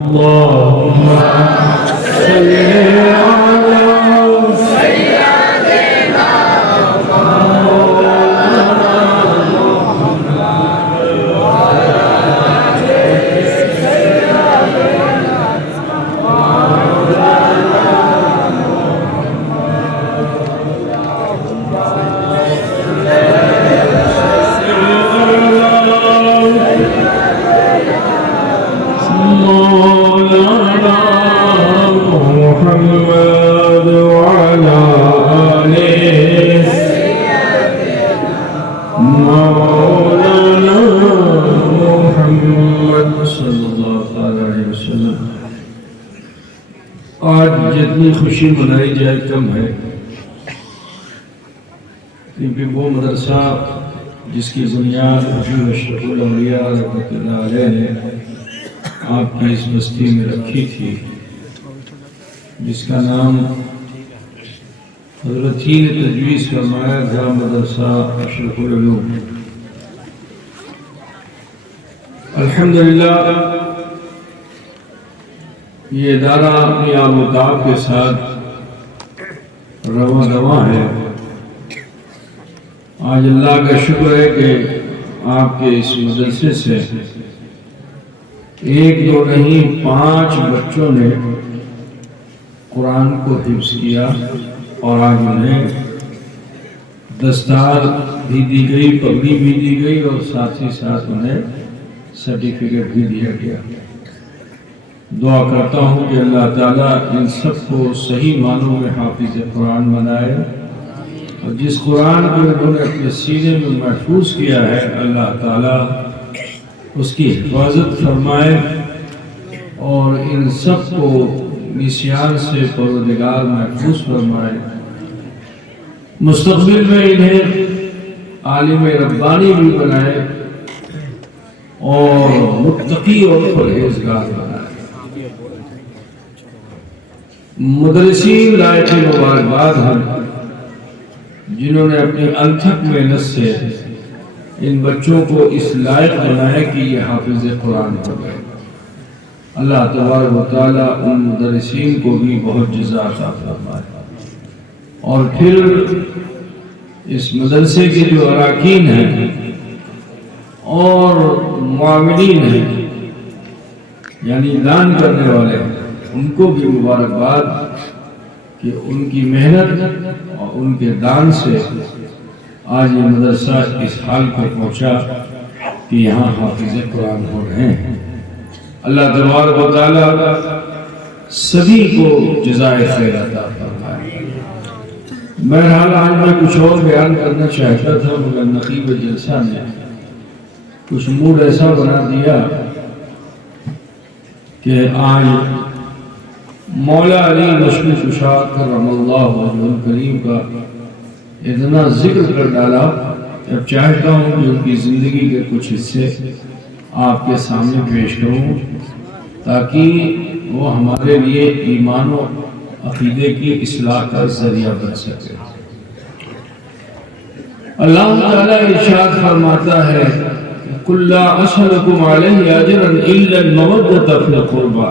اللهم صل على سيدنا مولانا محمد وعلى آل سيدنا مولانا محمد وعلى آل مولانا محمد صلی اللہ علیہ وسلم۔ آج جتنی خوشی منائی جائے کم ہے، کیونکہ وہ مدرسہ جس کی بنیاد حضور اشرف الاولیاء رحمۃ اللہ علیہ نے آپ کی اس بستی میں رکھی تھی، جس کا نام حضرت ہی نے تجویز فرمایا تھا مدرسہ اشرف العلوم۔ الحمدللہ یہ ادارہ اپنی آب و تاب کے ساتھ رواں ہے۔ آج اللہ کا شکر ہے کہ آپ کے اس مدرسے سے ایک دو نہیں 5 بچوں نے قرآن کو حفظ کیا، اور آج انہیں دستار بھی دی گئی، پگڑی بھی دی گئی، اور ساتھ ہی ساتھ انہیں سرٹیفکیٹ بھی دیا گیا۔ دعا کرتا ہوں کہ اللہ تعالیٰ ان سب کو صحیح معنوں میں حافظ قرآن بنائے، اور جس قرآن کو انہوں نے اپنے سینے میں محفوظ کیا ہے، اللہ تعالیٰ اس کی حفاظت فرمائے، اور ان سب کو نسیان سے پروردگار محفوظ فرمائے۔ مستقبل میں انہیں عالم ربانی بھی بنائے اور متقی اور پرہیزگار بنائے۔ مدرسین لائق مبارکباد ہیں جنہوں نے اپنی انتھک محنت سے ان بچوں کو اس لائق بنایا کہ یہ حافظ قرآن ہو گئے۔ اللہ تبارک و تعالیٰ ان مدرسین کو بھی بہت جزا عطا فرمائے، اور پھر اس مدرسے کے جو اراکین ہیں اور معاونین ہیں، یعنی دان کرنے والے ہیں، ان کو بھی مبارکباد کہ ان کی محنت اور ان کے دان سے آج یہ مدرسہ اس حال پر پہنچا کہ یہاں حافظ قرآن ہو رہے ہیں۔ اللہ تبارک و تعالیٰ سبھی کو جزائے خیر عطا فرمائے۔ بہرحال آج میں کچھ اور بیان کرنا چاہتا تھا، مگر نقیب جلسہ نے کچھ موڈ ایسا بنا دیا کہ آج مولا علی مشکل کشا کرم اللہ وجہ الکریم کا اتنا ذکر کر ڈالا، اب چاہتا ہوں کہ ان کی زندگی کے کچھ حصے آپ کے سامنے پیش کروں، تاکہ وہ ہمارے لیے ایمان و عقیدے کی اصلاح کا ذریعہ بن سکے۔ اللہ تعالیٰ ارشاد فرماتا ہے قُلْ لَا أَسْأَلُكُمْ عَلَيْهِ أَجْرًا إِلَّا الْمَوَدَّةَ فِي الْقُرْبَى۔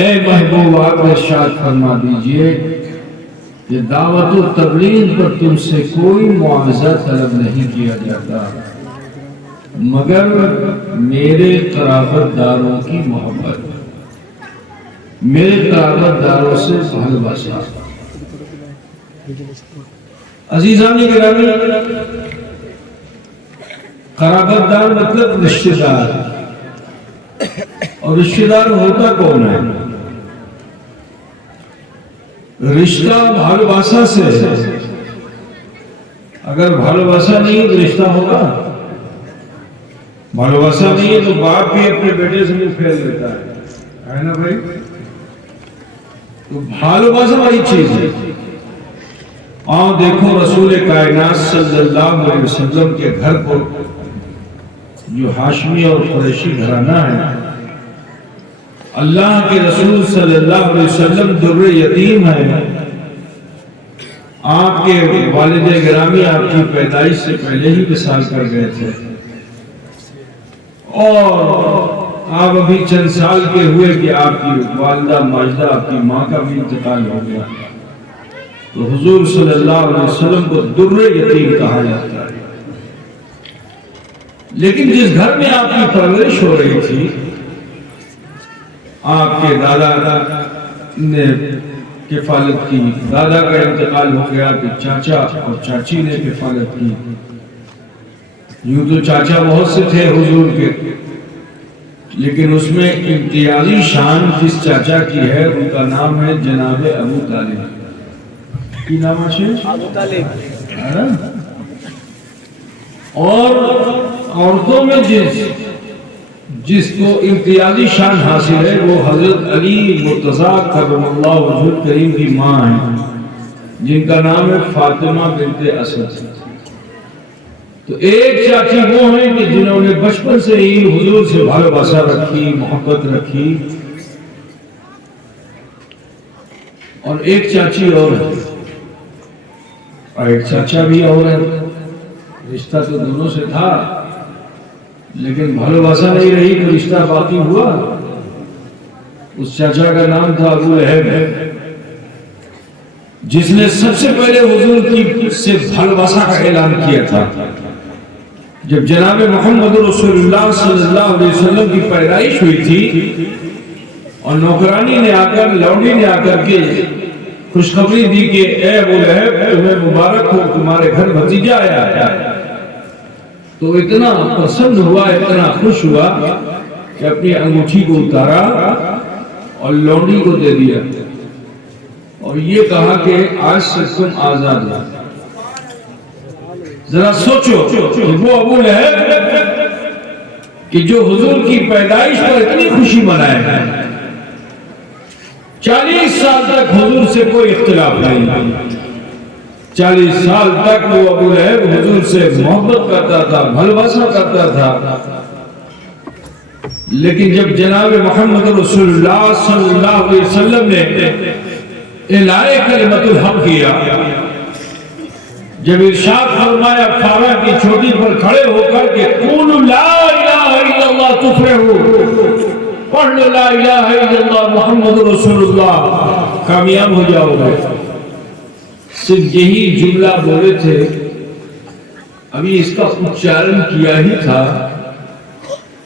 اے محبوب آپ ارشاد فرما دیجئے کہ دعوت و تبلیغ پر تم سے کوئی معاوضہ طلب نہیں کیا جاتا مگر میرے قرابت داروں کی محبت، میرے قرابت داروں سے بھلوسا۔ عزیزان گرامی، قرابت دار مطلب رشتہ دار، اور رشتہ دار ہوتا کون ہے؟ رشتہ بھالواسا سے ہے، اگر بھالواسا نہیں تو رشتہ ہوگا؟ بھالواسا نہیں ہے تو باپ بھی اپنے بیٹے سے منہ پھیر لیتا ہے نا بھائی؟ تو بھالواسا والی چیز ہے۔ آؤ دیکھو رسول کائنات صلی اللہ علیہ وسلم کے گھر کو، جو ہاشمی اور قریشی گھرانہ ہے، اللہ کے رسول صلی اللہ علیہ وسلم در یتیم ہے۔ آپ کے والد گرامی آپ کی پیدائش سے پہلے ہی وصال کر گئے تھے، اور آپ ابھی چند سال کے ہوئے کہ آپ کی والدہ ماجدہ آپ کی ماں کا بھی انتقال ہو گیا، تو حضور صلی اللہ علیہ وسلم کو در یتیم کہا جاتا ہے۔ لیکن جس گھر میں آپ کی پرورش ہو رہی تھی، آپ کے دادا نے کفالت کی، دادا کا انتقال ہو گیا کہ چاچا اور چاچی نے کفالت کی۔ یوں تو چاچا بہت سے تھے حضور کے، لیکن اس میں امتیازی شان جس چاچا کی ہے ان کا نام ہے جناب ابو طالب۔ کی نام ہے؟ ابو طالب۔ اور عورتوں میں جس کو امتیازی شان حاصل ہے وہ حضرت علی مرتضیٰ کرم اللہ وجہہ الکریم کی ماں ہیں، جن کا نام ہے فاطمہ بنت اسد۔ تو ایک چاچی وہ ہیں کہ جنہوں نے بچپن سے ہی حضور سے بھالواسا رکھی، محبت رکھی، اور ایک چاچی اور ہے، اور ایک چاچا بھی اور ہے۔ رشتہ تو دونوں سے تھا، لیکن بھالواسا نہیں رہی تو رشتہ باقی ہوا۔ اس چاچا کا نام تھا ابو لہب، جس نے سب سے پہلے حضور کی سے بھالواسا کا اعلان کیا تھا۔ جب جناب محمد رسول اللہ صلی اللہ علیہ وسلم کی پیدائش ہوئی تھی اور نوکرانی نے آ کر، لونڈی نے آ کر کے خوشخبری دی کہ اے ابو لہب تمہیں مبارک ہو، تمہارے گھر بھتیجا آیا ہے، تو اتنا پسند ہوا، اتنا خوش ہوا کہ اپنی انگوٹھی کو اتارا اور لونڈی کو دے دیا اور یہ کہا کہ آج سے تم آزاد ہو۔ ذرا سوچو وہ ابو لہب کہ جو حضور کی پیدائش پر اتنی خوشی منائے، 40 سال تک حضور سے کوئی اختلاف نہیں، 40 سال تک وہ ابو لہب حضور سے محبت کرتا تھا، بھالواسا کرتا تھا، لیکن جب جناب محمد رسول اللہ صلی اللہ علیہ وسلم نے اعلان کلمت الحق کیا، جب ارشاد فرمایا فارہ کی چوٹی پر کھڑے ہو کر کہ قولوا لا الہ الا اللہ تفلحوا، پڑھ لو لا الہ الا اللہ محمد رسول اللہ، کامیاب ہو جاؤ گے، صرف یہی جملہ بولے تھے، ابھی اس کا اچارن کیا ہی تھا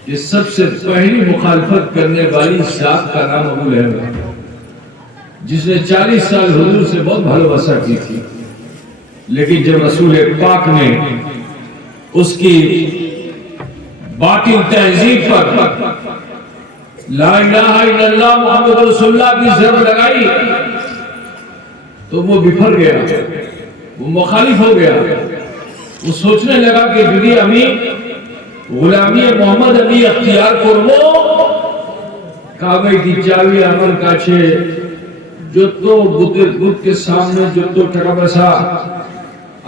کہ سب سے پہلی مخالفت کرنے والی ذات کا نام ابو لہب ہے، جس نے 40 سال حضور سے بہت بھالواسا کی تھی، لیکن جب رسول پاک نے اس کی باطن تہذیب پر لا الہ الا اللہ محمد رسول اللہ کی ضرب لگائی تو وہ بفر گیا، وہ مخالف ہو گیا، وہ سوچنے لگا کہ যদি আমি গোলামি মোহাম্মদ আলী اختیار করব কাবে কি চাবি আমার কাছে, যত বুতের বুতকে সামনে যত টাকা পয়সা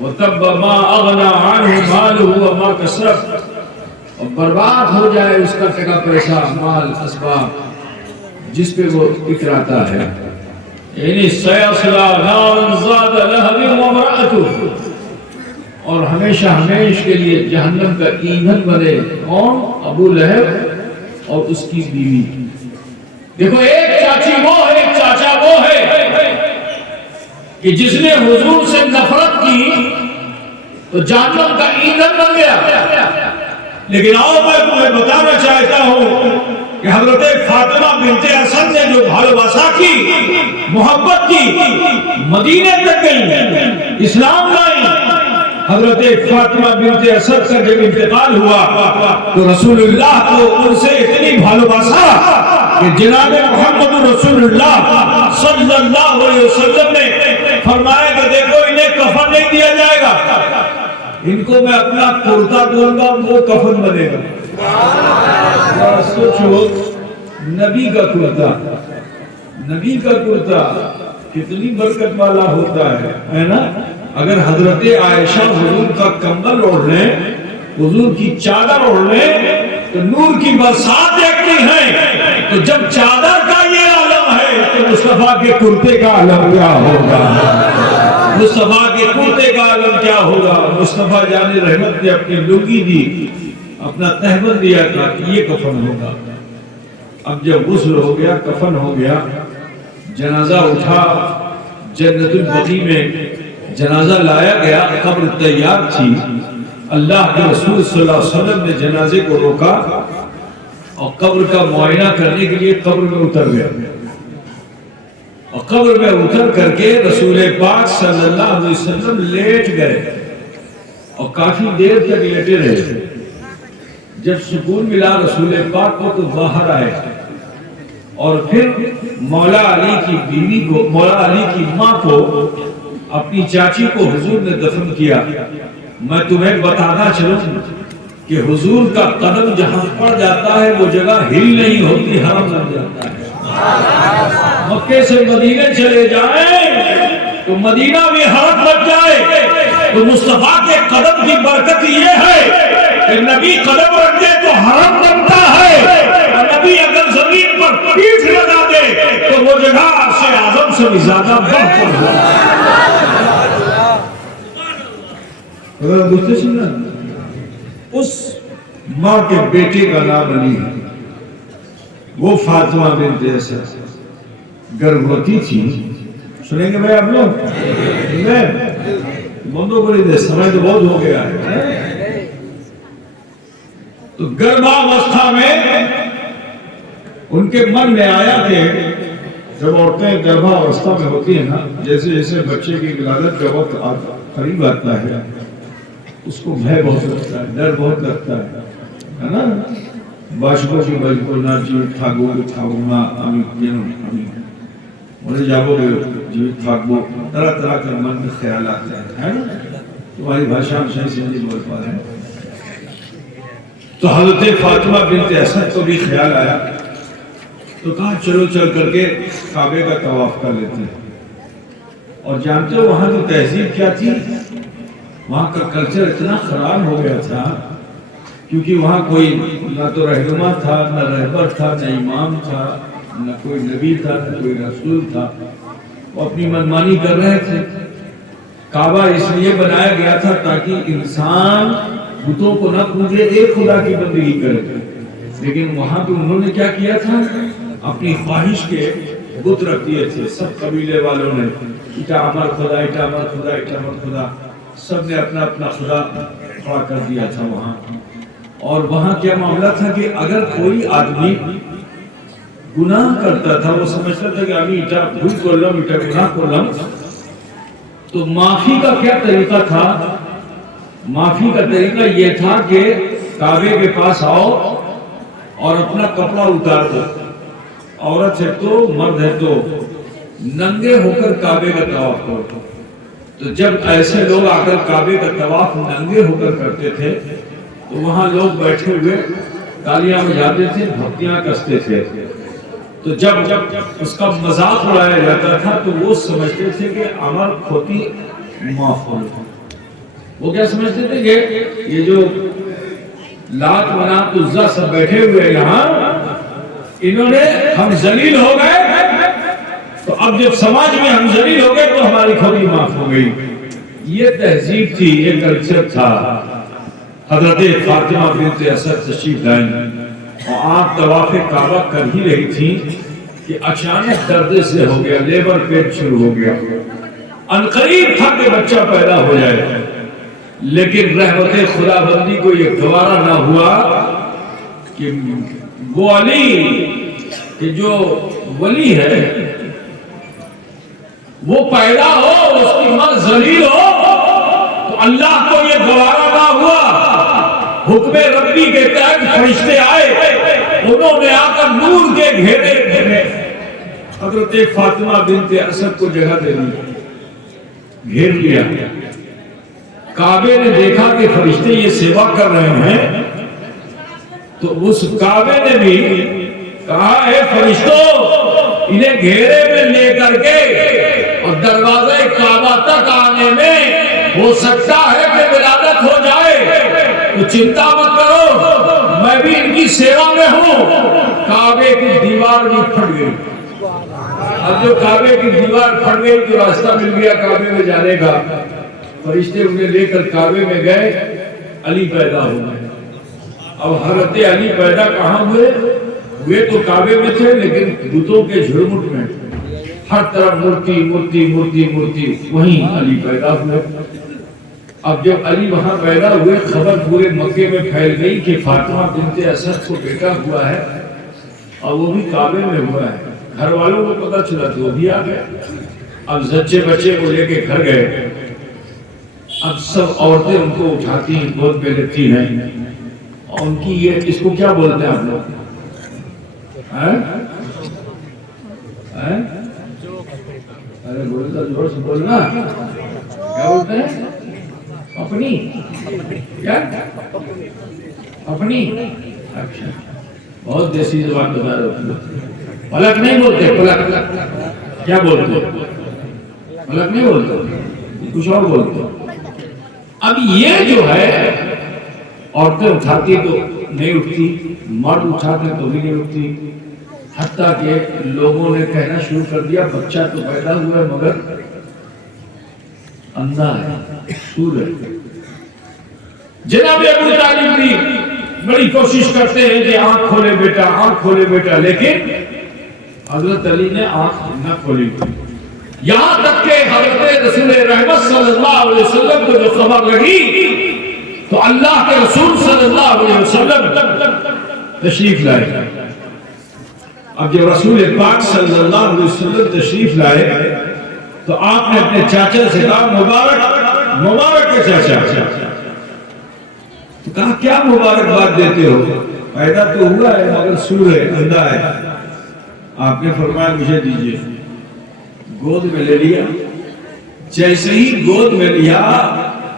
وَتَبَّ مَا أَغْنَى عَنْهُ مَالُهُ وَمَا كَسَبَ، اور برباد ہو جائے اس کا ٹکا پیسہ، مال، اسباب جس پہ وہ اکراتا ہے. یعنی سَيَصْلَىٰ نَارًا ذَاتَ لَهَبٍ وَامْرَأَتُهُ، اور ہمیشہ ہمیش کے لیے جہنم کا ایندھن بنے. کون؟ ابو لہب اور اس کی بیوی. دیکھو ایک چاچی وہ ہے، ایک چاچا وہ ہے کہ جس نے حضور سے نفرت کی تو جہنم کا ایندھن بن گیا. لیکن آؤ میں تمہیں بتانا چاہتا ہوں کہ حضرت فاطمہ بنت اسد نے جو بھالواسا کی، محبت کی، مدینے تک گئی، اسلام لائی. حضرت فاطمہ بنت اسد کا جب انتقال ہوا تو رسول اللہ کو ان سے اتنی بھالواسا کہ جناب محمد رسول اللہ صلی اللہ علیہ وسلم نے فرمایا کہ دیکھو انہیں کفن نہیں دیا جائے گا، ان کو میں اپنا کرتا دوں گا، وہ کفن بنے گا. سوچو نبی کا کرتا، نبی کا کرتا کتنی برکت والا ہوتا ہے نا. اگر حضرت عائشہ حضور کا کمبل اوڑھ لیں، حضور کی چادر اوڑھ لیں تو نور کی برسات دیکھتی ہیں. تو جب چادر کا یہ عالم ہے تو مصطفیٰ کے کرتے کا عالم کیا ہوگا؟ مصطفیٰ کے کرتے کا عالم کیا ہوگا؟ مصطفیٰ جان رحمت نے اپنی لنگی دی، اپنا تہبند دیا تھا کہ یہ کفن ہوگا. اب جب غسل ہو گیا، کفن ہو گیا، جنازہ اٹھا، جنت البقیع میں جنازہ لایا گیا، قبر تیار تھی. اللہ کے رسول صلی اللہ علیہ وسلم نے جنازے کو روکا اور قبر کا معائنہ کرنے کے لیے قبر میں اتر گیا. اور قبر میں اتر کر کے رسول پاک صلی اللہ علیہ وسلم لیٹ گئے اور کافی دیر تک لیٹے رہے. جب سکون ملا رسول پاک کو تو باہر آئے اور پھر مولا علی کی بیوی کو، مولا علی کی ماں کو، اپنی چاچی کو حضور نے دفن کیا. میں تمہیں بتانا چلوں کہ حضور کا قدم جہاں پڑ جاتا ہے وہ جگہ ہل نہیں ہوتی، حرم بن جاتا ہے. مکے سے مدینے چلے جائیں تو مدینہ بھی حرم بن جائے. تو مصطفیٰ کے قدم کی برکت یہ ہے کہ نبی قدم رکھ دے تو حرم بنتا ہے، اور نبی اگر زمین پر پیٹھ لگا دے تو وہ جگہ عرش اعظم سے بھی زیادہ بڑھ کر اس ماں کے بیٹے کا نام علی ہے. وہ فاطمہ بنت اسد گربوتی تھی. سنیں گے بھائی آپ لوگ؟ بندوں کو نہیں دے، سمجھ تو بہت ہو گیا ہے. تو گربھاوستھا میں ان کے من میں آیا کہ جب عورتیں گربھاوستھا میں ہوتی ہیں نا، جیسے جیسے بچے کی ولادت کا وقت قریب آتا ہے اس کو بھے بہت لگتا ہے، ڈر بہت لگتا ہے نا. باشبو کی بجبو نہ جیوت تھاگو تھاگو نا امی کینو امی انہیں جابو گے جیوت تھاگو، طرح طرح کے من میں خیال آتے ہیں نا. تمہاری بھاشا ہم صحیح سے نہیں بول پا رہے ہیں. تو حضرت فاطمہ بنت اسد کو بھی خیال آیا تو کہا چلو چل کر کے کعبے کا طواف کر لیتے ہیں. اور جانتے ہو وہاں کی تہذیب کیا تھی؟ وہاں کا کلچر اتنا خراب ہو گیا تھا کیونکہ وہاں کوئی نہ تو رہنما تھا، نہ رہبر تھا، نہ امام تھا، نہ کوئی نبی تھا، نہ کوئی رسول تھا. وہ اپنی منمانی کر رہے تھے. کعبہ اس لیے بنایا گیا تھا تاکہ انسان بتوں کو نہ پوجے، ایک خدا کی بندگی کرے. لیکن وہاں پہ انہوں نے کیا کیا تھا؟ اپنی خواہش کے بت رکھ دیے تھے. سب قبیلے والوں نے اٹا امر خدا، اٹا امر خدا، اٹا امر خدا، سب نے اپنا اپنا خدا کھڑا کر دیا تھا وہاں. اور وہاں کیا معاملہ تھا کہ اگر کوئی آدمی گناہ کرتا تھا، وہ سمجھتا تھا کہ ابھی اٹا بھول کو لم، اٹا گناہ کو لم، تو معافی کا کیا طریقہ تھا؟ معافی کا طریقہ یہ تھا کہ کعبے کے پاس آؤ اور اپنا کپڑا اتار دو. عورت ہے تو مرد ہے تو ننگے ہو کر کعبے کا طواف کرو. تو جب ایسے لوگ آ کر کعبے کا طواف ننگے ہو کر کرتے تھے تو وہاں لوگ بیٹھے ہوئے تالیاں بجاتے تھے، بھکتیاں کستے تھے. تو جب اس کا مذاق اڑایا جاتا تھا تو وہ سمجھتے تھے کہ عمل کھوتی معاف ہو. وہ کیا سمجھتے تھے کہ یہ جو لات منات عزا سب بیٹھے ہوئے یہاں، انہوں نے ہم ذلیل ہو گئے، تو اب جب سماج میں ہم ذلیل ہو گئے تو ہماری کھوٹی معاف ہو گئی۔ یہ تہذیب تھی، یہ کلچر تھا۔ حضرت فاطمہ بنت اسد تشریف لائیں اور آپ طواف کعبہ کر ہی رہی تھی کہ اچانک درد سے ہو گیا، لیبر پین شروع ہو گیا۔ عنقریب تھا کہ بچہ پیدا ہو جائے، لیکن رحمت خدا بندی کو یہ گوارا نہ ہوا کہ وہ علی کہ جو ولی ہے وہ پیدا ہو، اس کی ماں ذلیل ہو، تو اللہ کو یہ گوارا نہ ہوا۔ حکم ربی کے تحت فرشتے آئے، انہوں نے آ کر نور کے گھیرے میں حضرت فاطمہ بنت اسد کو جگہ دے دی، گھیر لیا۔ کعبے نے دیکھا کہ فرشتے یہ سیوا کر رہے ہیں، تو اس کعبے نے بھی کہا اے فرشتوں، انہیں گھیرے میں لے کر کے اور دروازے کعبہ تک آنے میں ہو سکتا ہے کہ ولادت ہو جائے، تو چنتا مت کرو، میں بھی ان کی سیوا میں ہوں۔ کعبے کی دیوار بھی پھٹ گئی۔ اب جو کعبے کی دیوار پھٹ گئی تو راستہ مل گیا کعبے میں جانے کا۔ فرشتے انہیں لے کر کعبے میں گئے، علی پیدا ہو گئے۔ اب حضرت علی پیدا کہاں ہوئے تو کعبے میں تھے، لیکن بتوں کے جھرمٹ میں ہر طرف مورتی مورتی مورتی مورتی، وہیں علی پیدا ہوئے۔ اب جب علی وہاں پیدا ہوئے، خبر پورے مکے میں پھیل گئی کہ فاطمہ بنت اسد کو بیٹا ہوا ہے، اور وہ بھی کعبے میں ہوا ہے۔ گھر والوں کو پتہ چلا تو وہ بھی آ گئے۔ اب زچے بچے کو لے کے گھر گئے۔ اب سب عورتیں ان کو اٹھاتی ہیں، گود پہ لیتی ہیں، اور ان کی یہ اس کو کیا بولتے ہیں آپ لوگ؟ ارے بولتا زور سے بولنا، کیا بولتے ہیں؟ اپنی کیا؟ اپنی؟ اچھا، بہت دیسی زبان بتا رہے ہو۔ پلک نہیں بولتے، پلک کیا بولتے؟ پلک نہیں بولتے، کچھ اور بولتے۔ اب یہ جو ہے عورتیں اٹھاتی تو نہیں اٹھتی، مرد اٹھاتے تو بھی نہیں اٹھتی، حتیٰ کہ لوگوں نے کہنا شروع کر دیا بچہ تو پیدا ہوا ہے مگر اندھا ہے، سور ہے۔ جناب ابو طالب بھی بڑی کوشش کرتے ہیں کہ آنکھ کھولے بیٹا، آنکھ کھولے بیٹا، لیکن حضرت علی نے آنکھ نہ کھولی۔ یہاں تک کہ حضرت رسول رحمت صلی اللہ علیہ وسلم کو جو خبر لگی تو اللہ کے رسول صلی اللہ علیہ وسلم تشریف لائے۔ اب جب رسول پاک صلی اللہ علیہ وسلم تشریف لائے تو آپ نے اپنے چاچا سے کہا مبارک مبارک ہے چاچا۔ تو کہا کیا مبارک بات دیتے ہو، پیدا تو ہوا ہے مگر سور ہے، اندھا ہے۔ آپ نے فرمایا مجھے دیجئے۔ گود میں لے لیا، جیسے ہی گود میں لیا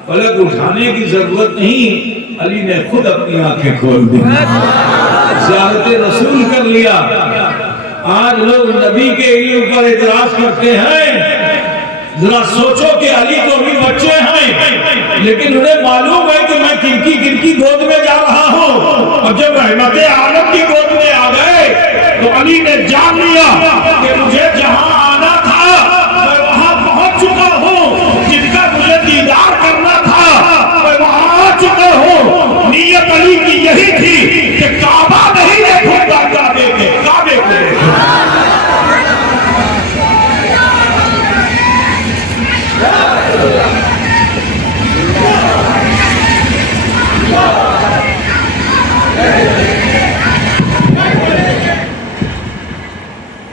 پلک اٹھانے کی ضرورت نہیں، علی نے خود اپنی آنکھیں کھول دی، زیارت رسول کر لیا۔ آج لوگ نبی کے علم پر اعتراض کرتے ہیں، ذرا سوچو کہ علی تو بھی بچے ہیں، لیکن انہیں معلوم ہے کہ میں کن کی گود میں جا رہا ہوں، اور جب رحمت عالم کی گود میں آ گئے تو علی نے جان لیا کہ مجھے جہاں آنا تھا میں وہاں پہنچ چکا ہوں، جن کا مجھے دیدار کرنا تھا میں وہاں آ چکا ہوں۔ نیت علی کی یہی تھی کہ کعبہ نہیں دیکھوں گا، کعبے کو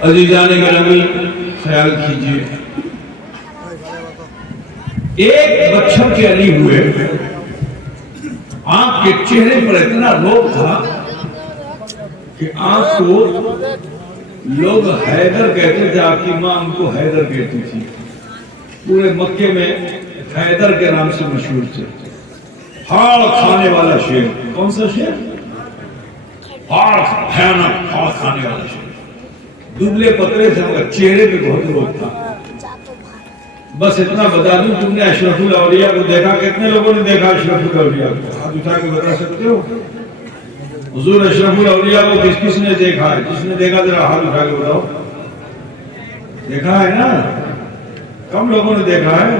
عزیزان گرامی خیال کیجئے، ایک بچہ کے علی ہوئے، آنکھ کے چہرے پر اتنا روب تھا کہ آنکھ کو لوگ حیدر کہتے تھے، آپ کی ماں ان کو حیدر کہتی تھی، پورے مکے میں حیدر کے نام سے مشہور تھے۔ ہاڑ کھانے والا شیر، کون سا شیر؟ ہاڑ کھانے والا شیر، دبلے پتلے سے مگر چہرے پہ بہت روب تھا۔ بس اتنا بتا دوں، تم نے اشرف الاولیاء کو دیکھا؟ کتنے لوگوں نے دیکھا اشرف الاولیاء کو؟ ہاتھ اٹھا کے بتا سکتے ہو؟ حضور اشرف الاولیاء کو کس کس نے دیکھا ہے؟ جس نے دیکھا ذرا ہاتھ اٹھا کے بتاؤ۔ دیکھا ہے نا؟ کم لوگوں نے دیکھا ہے؟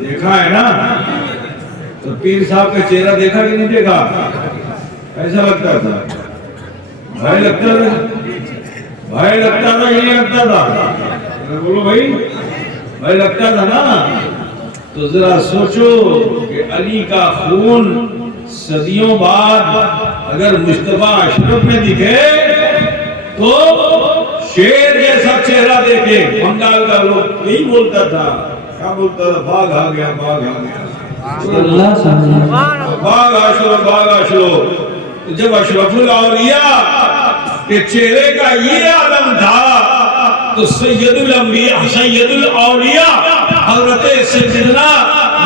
دیکھا ہے نا؟ تو پیر صاحب کا چہرہ دیکھا کہ نہیں دیکھا؟ ایسا لگتا تھا؟ بھائی لگتا تھا؟ بھائی لگتا تھا کہ نہیں لگتا تھا؟ بولو بھائی، بھائی لگتا تھا نا؟ تو ذرا سوچو کہ علی کا خون صدیوں بعد اگر مصطفیٰ اشرف میں دکھے تو شیر جیسا چہرہ دیکھے۔ بنگال کا لوگ یہی بولتا تھا، کیا بولتا تھا؟ باغ آ گیا، باغ آ گیا، باغ آشرو، باغ آشرو۔ جب اشرف الاولیاء کہ چہرے کا یہ عالم تھا تو سید الانبیاء، سید الاولیاء حضرت سیدنا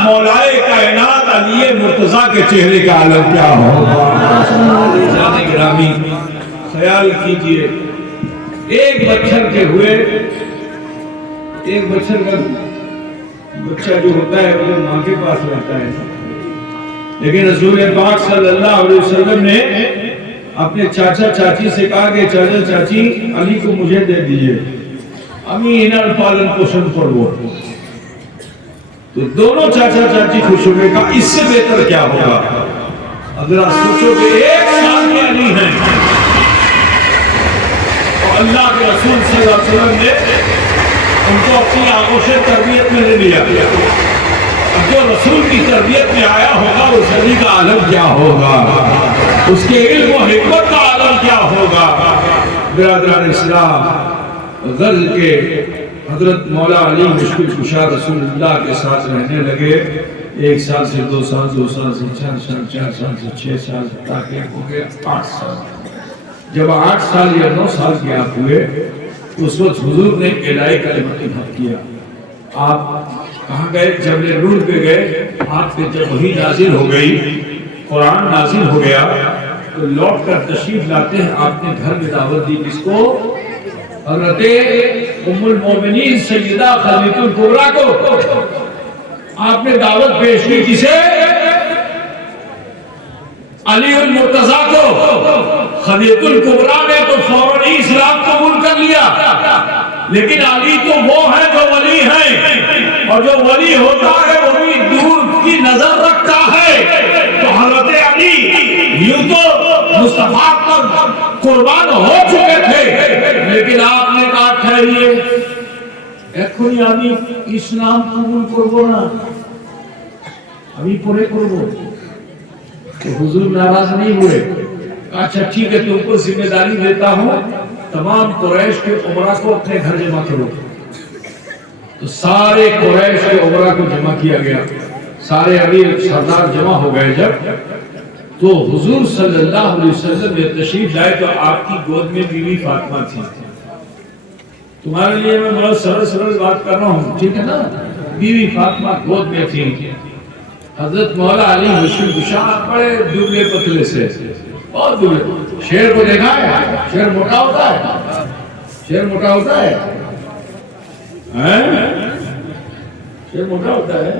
مولائے کائنات علی مرتضیٰ کے چہرے کا عالم کیا ہوگا؟ جانے گرامی خیال کیجئے، ایک بچر کے ہوئے، ایک بچر کا بچہ جو ہوتا ہے وہ ماں کے پاس رہتا ہے، لیکن رسول پاک صلی اللہ علیہ وسلم نے اپنے چاچا چاچی سے کہا کہ چاچا چاچی علی کو مجھے دے دیجئے، امی انہر پالن پوشن پڑھو۔ تو دونوں چاچا چاچی خوش ہو گئے، کہا اس سے بہتر کیا ہوگا؟ اگر آپ سوچو کہ ایک سال کے علی ہیں اور اللہ کے رسول صلی اللہ علیہ وسلم نے ان کو اپنی آغوش تربیت میں لے لیا۔ اب جو رسول کی تربیت میں آیا ہوگا اس علی کا عالم کیا ہوگا؟ اس کے علم و حکمت کا عالم کیا ہوگا؟ برادران اسلام، غرض کے حضرت مولا علی مشکل کشا رسول اللہ کے ساتھ رہنے لگے، 1 سال سے 2 سال، 2 سال سے 4 سال، 4 سال سے 6 سال، تاکہ ہو گئے 8 سال۔ جب 8 سال یا 9 سال کے آپ ہوئے اس وقت حضور نے الہی کلمت حق کیا۔ آپ کہاں گئے؟ جبل نور پہ گئے، آپ پہ جب وحی نازل ہو گئی، قرآن نازل ہو گیا تو لوٹ کر تشریف لاتے ہیں، آپ نے گھر میں دعوت دی کس کو؟ حضرت ام المومنین سیدہ خدیجہ الکبریٰ کو آپ نے دعوت پیش کی، کسے؟ علی المرتضیٰ کو۔ خدیجہ الکبریٰ نے تو فوراً ہی اسلام قبول کر لیا، لیکن علی تو وہ ہے جو ولی ہیں، اور جو ولی ہوتا ہے وہ بھی دور کی نظر رکھتا ہے۔ تو حضرت علی یوں تو مصطفیٰ پر قربان ہو چکے تھے، لیکن آپ نے کہا ٹھہریے، এখনই আমি ইসলাম কবুল করব না, আমি পরে করব। تو حضور ناراض نہیں ہوئے، اچھا ٹھیک ہے تم کو ذمہ داری دیتا ہوں، تمام قریش کے عمرہ کو اپنے گھر جمع کرو۔ تو سارے قریش کے عمرہ کو جمع کیا گیا، سارے امیر سردار جمع ہو گئے۔ جب تو حضور صلی اللہ علیہ وسلم نے تشریف لائے تو آپ کی گود میں بیوی فاطمہ تھی۔ تمہارے لیے میں بہت سرل بات کر رہا ہوں، ٹھیک ہے نا؟ بیوی فاطمہ گود میں تھی۔ حضرت مولا علی مشکل کشا بڑے دبلے پتلے سے، بہت دبلے۔ شیر کو دیکھا ہے؟ شیر موٹا ہوتا ہے؟ شیر موٹا ہوتا ہے؟ شیر موٹا ہوتا ہے؟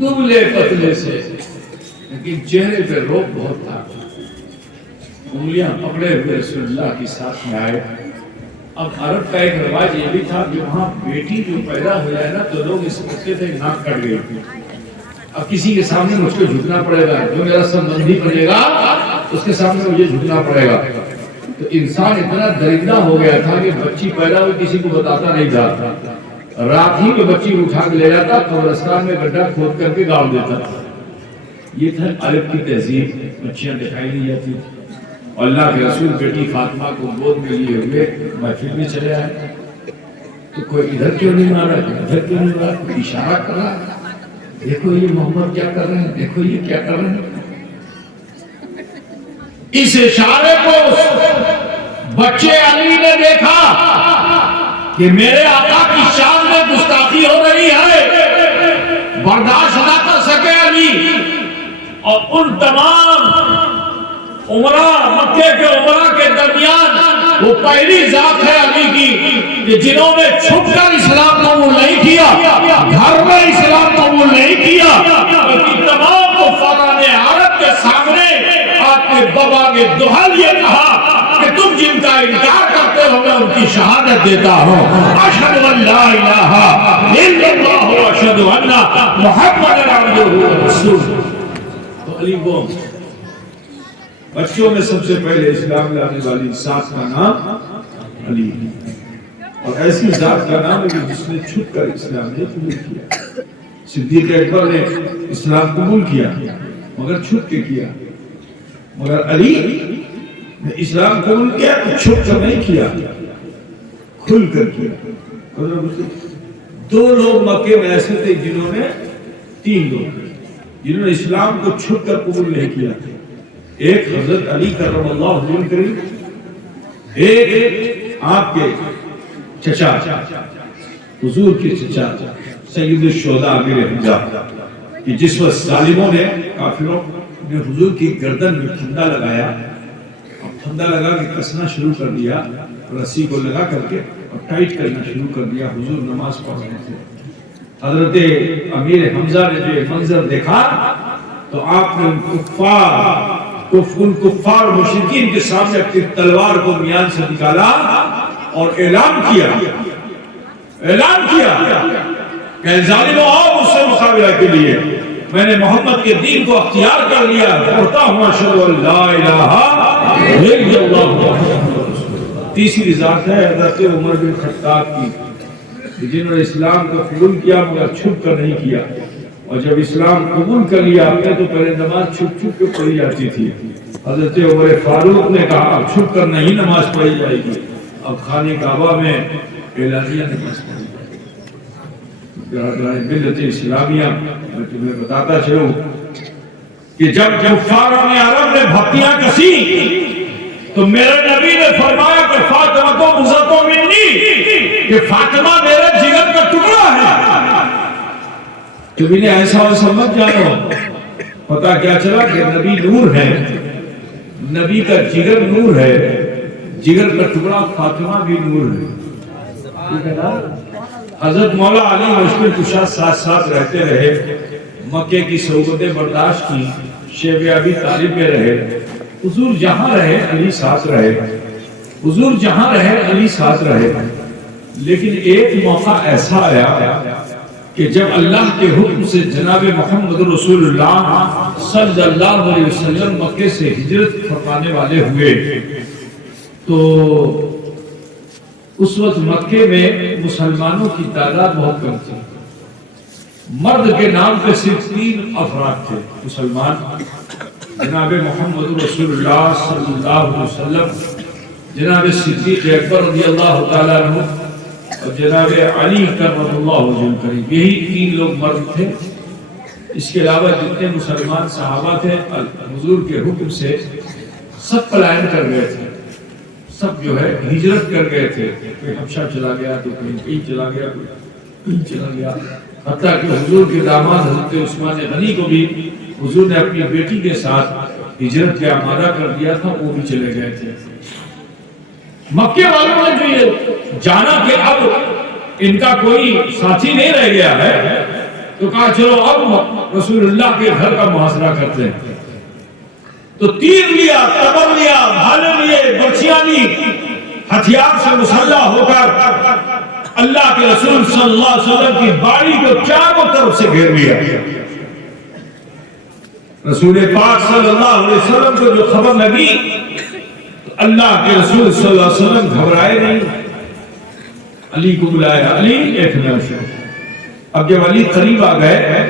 دبلے پتلے سے، لیکن چہرے پہ روب بہت تھا۔ انگلیاں پکڑے ہوئے رسول اللہ کی ساتھ میں آئے۔ اب عرب کا ایک رواج یہ بھی تھا کہ وہاں بیٹی جو پیدا ہو جائے نا تو لوگ اس قصے سے ناک کٹ گئی، اب کسی کے سامنے مجھ کو جھکنا پڑے گا، جو میرا سمبندھی بنے گا اس کے سامنے مجھے جھکنا پڑے گا۔ تو انسان اتنا درندہ ہو گیا تھا کہ بچی پیدا ہوئی کسی کو بتاتا نہیں تھا، رات ہی میں بچی اٹھا کے لے جاتا، قبرستان میں گڈھا کھود کر کے گاڑ دیتا۔ یہ تھا عرب کی تہذیب، بچیاں دکھائی نہیں جاتی۔ اللہ کے رسول بیٹی فاطمہ کو گود میں لیے ہوئے محفل میں چلے آئے، تو کوئی ادھر کیوں نہیں مارا، ادھر کیوں نہیں مارا، کوئی اشارہ کر رہا، دیکھو یہ محمد کیا کر رہے ہیں، دیکھو یہ کیا کر رہے ہیں۔ اس اشارے کو بچے علی نے دیکھا کہ میرے آقا کی شان میں گستاخی ہو رہی ہے، برداشت نہ کر سکے علی، اور ان تمام عمرہ، مکے کے عمرہ کے درمیان وہ پہلی ذات ہے علی کی کہ جنہوں نے چھپ کر اسلام قبول نہیں کیا، گھر میں اسلام قبول نہیں کیا، بلکہ تمام کفاران عرب کے سامنے آپ نے بابا کے دوحل یہ کہا کہ تم جن کا انکار کرتے ہو میں ان کی شہادت دیتا ہوں، اشہد ان لا الہ الا اللہ و اشہد ان محمد عبدہ و رسولہ۔ تو علی وہ بچوں میں سب سے پہلے اسلام لانے والی ذات کا نام علی ہے، اور ایسی ذات کا نام ہے جس نے چھپ کر اسلام نے قبول کیا۔ صدیق اکبر نے اسلام قبول کیا مگر چھپ کے کیا، مگر علی نے اسلام قبول کیا تو چھپ کر نہیں کیا، کھل کر کیا۔ دو لوگ مکے میں ایسے تھے جنہوں نے، تین لوگ جنہوں نے اسلام کو چھپ کر قبول نہیں کیا، ایک حضرت علی کرم اللہ وجہہ کریم، ایک آپ کے چچا حضور کے چچا سید الشہداء امیر حمزہ، کہ جس وقت ظالموں نے، کافروں نے حضور کی گردن میں پھندا لگایا، اور پھندا لگا کے کسنا شروع کر دیا، رسی کو لگا کر کے اور ٹائٹ کرنا شروع کر دیا، حضور نماز پڑھ رہے تھے۔ حضرت امیر حمزہ نے جو منظر دیکھا تو آپ نے ان کفار مشرکین کے سامنے اپنی تلوار کو میان سے نکالا اور اعلان کیا کہ ظالموں آؤ مجھ سے مقابلہ کے لیے، میں نے محمد کے دین کو اختیار کر لیا، پڑھتا ہوں اشہد ان لا الہ الا اللہ۔ تیسری ذات ہے حضرت عمر بن خطاب کی، جنہوں نے اسلام کو قبول کیا مگر چھپ کر نہیں کیا، اور جب اسلام قبول کر لیا آپ نے تو پہلے نماز چھپ چھپ کے پڑھی جاتی تھی۔ حضرت عمر فاروق نے کہا اب چھپ کر نہیں نماز پڑھی جائے گی، اب خانہ کعبہ میں اعلانیہ نماز پڑھی جائے گی۔ ملت اسلامیہ میں تمہیں بتاتا چلوں کہ جب کفاروں نے عرب نے بھپتیاں کسی تو میرے نبی نے فرمایا کہ فاطمہ کو بزرگوں منی، کہ فاطمہ میرے جگر کا ٹکڑا ہے۔ تمہیں ایسا سمجھ جانو، پتہ کیا چلا کہ نبی نور ہے، نبی کا جگر نور ہے، جگر کا ٹکڑا فاطمہ بھی نور ہے۔ حضرت مولا علی مشکل کشا ساتھ ساتھ رہتے رہے، مکے کی صحبتیں برداشت کی، شیب ابی طالب میں رہے، حضور جہاں رہے علی ساتھ رہے، حضور جہاں رہے علی ساتھ رہے۔ لیکن ایک موقع ایسا آیا کہ جب اللہ کے حکم سے جناب محمد رسول اللہ صلی اللہ علیہ وسلم مکے سے ہجرت فرمانے والے ہوئے تو اس وقت مکے میں مسلمانوں کی تعداد بہت کم تھی، مرد کے نام پہ صرف 3 افراد تھے مسلمان، جناب محمد رسول اللہ صلی اللہ علیہ وسلم، جناب صدیق اکبر رضی اللہ تعالیٰ عنہ، اور جناب علی کرم اللہ وجہہ کریم، یہی 3 لوگ مرد تھے۔ اس کے علاوہ جتنے مسلمان صحابہ تھے حضور کے حکم سے سب پلائن کر گئے تھے، سب جو ہے ہجرت کر گئے تھے، کوئی حبشہ چلا گیا تو کہیں چلا گیا، کوئی کہیں چلا گیا، حتیٰ کہ حضور کے داماد حضرت عثمان غنی کو بھی حضور نے اپنی بیٹی کے ساتھ ہجرت کا آمادہ کر دیا تھا، وہ بھی چلے گئے تھے۔ مکے والوں نے جو یہ جانا کہ اب ان کا کوئی ساتھی نہیں رہ گیا ہے تو کہا چلو اب رسول اللہ کے گھر کا محاصرہ کرتے ہیں، تو تیر لیا، تبر لیا، بھالے لیے، برچیاں لی، ہتھیار سے مسلح ہو کر اللہ کے رسول صلی اللہ علیہ وسلم کی باڑی کو چاروں طرف سے گھیر لیا۔ رسول پاک صلی اللہ علیہ وسلم کو جو خبر لگی تو اللہ کے رسول صلی اللہ علیہ وسلم گھبرائے نہیں، علی کو بلایا، علی ایک منٹ۔ اب جب علی قریب آ گئے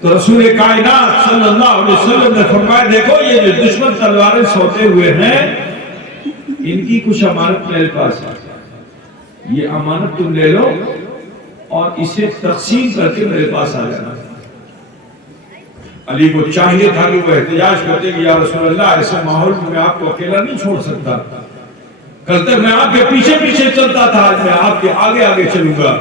تو رسول کائنات صلی اللہ علیہ وسلم نے فرمایا دیکھو یہ جو دشمن تلواریں سوتے ہوئے ہیں ان کی کچھ امانت میرے پاس ہے، یہ امانت تم لے لو اور اسے تقسیم کر کے میرے پاس آ جانا۔ علی کو چاہیے تھا کہ وہ احتجاج کرتے کہ یا رسول اللہ ایسے ماحول میں آپ کو اکیلا نہیں چھوڑ سکتا، کل تک میں آپ کے پیچھے پیچھے چلتا تھا، آج میں آپ کے آگے آگے چلوں گا۔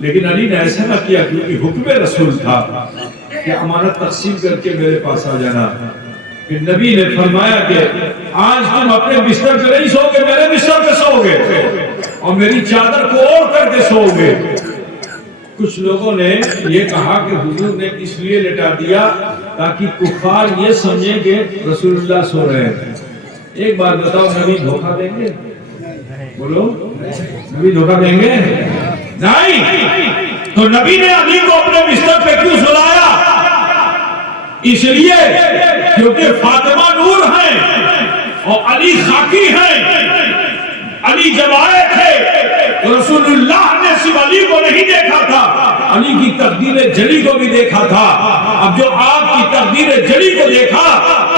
لیکن علی نے ایسا نہ کیا کیونکہ حکم رسول تھا کہ امانت تقسیم کر کے میرے پاس آ جانا۔ پھر نبی نے فرمایا کہ آج تم اپنے بستر پہ نہیں سو گے، میرے بستر پہ سو گے اور میری چادر کو اوڑھ کر کے سو گے۔ کچھ لوگوں نے یہ کہا کہ حضور نے اس لیے لٹا دیا تاکہ کفار یہ سمجھیں کہ رسول اللہ سو رہے ہیں۔ ایک بات بتاؤ، نبی دھوکہ دیں گے؟ بولو، نبی دھوکہ دیں گے؟ نہیں۔ تو نبی نے علی کو اپنے بستر پہ کیوں سلایا؟ اس لیے کیونکہ فاطمہ نور ہیں اور علی خاکی ہیں۔ علی جب آئے تھے تو رسول اللہ نے صرف علی کو نہیں دیکھا تھا، علی کی تقدیر جلی کو بھی دیکھا تھا۔ اب جو آپ کی تقدیر جلی کو دیکھا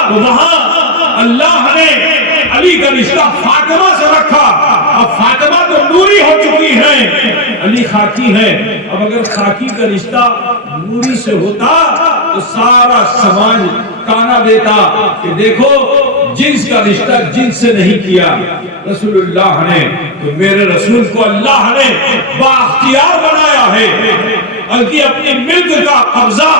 تو وہاں اللہ نے علی کا رشتہ فاطمہ سے رکھا۔ اب فاطمہ تو نوری ہو چکی ہیں، علی خاکی ہیں۔ اب اگر خاکی کا رشتہ نوری سے ہوتا تو سارا سماج تانا دیتا کہ دیکھو جنس کا رشتہ جنس سے نہیں کیا رسول اللہ نے، تو میرے رسول کو اللہ نے بااختیار بنایا ہے، بلکہ اپنی ملک کا قبضہ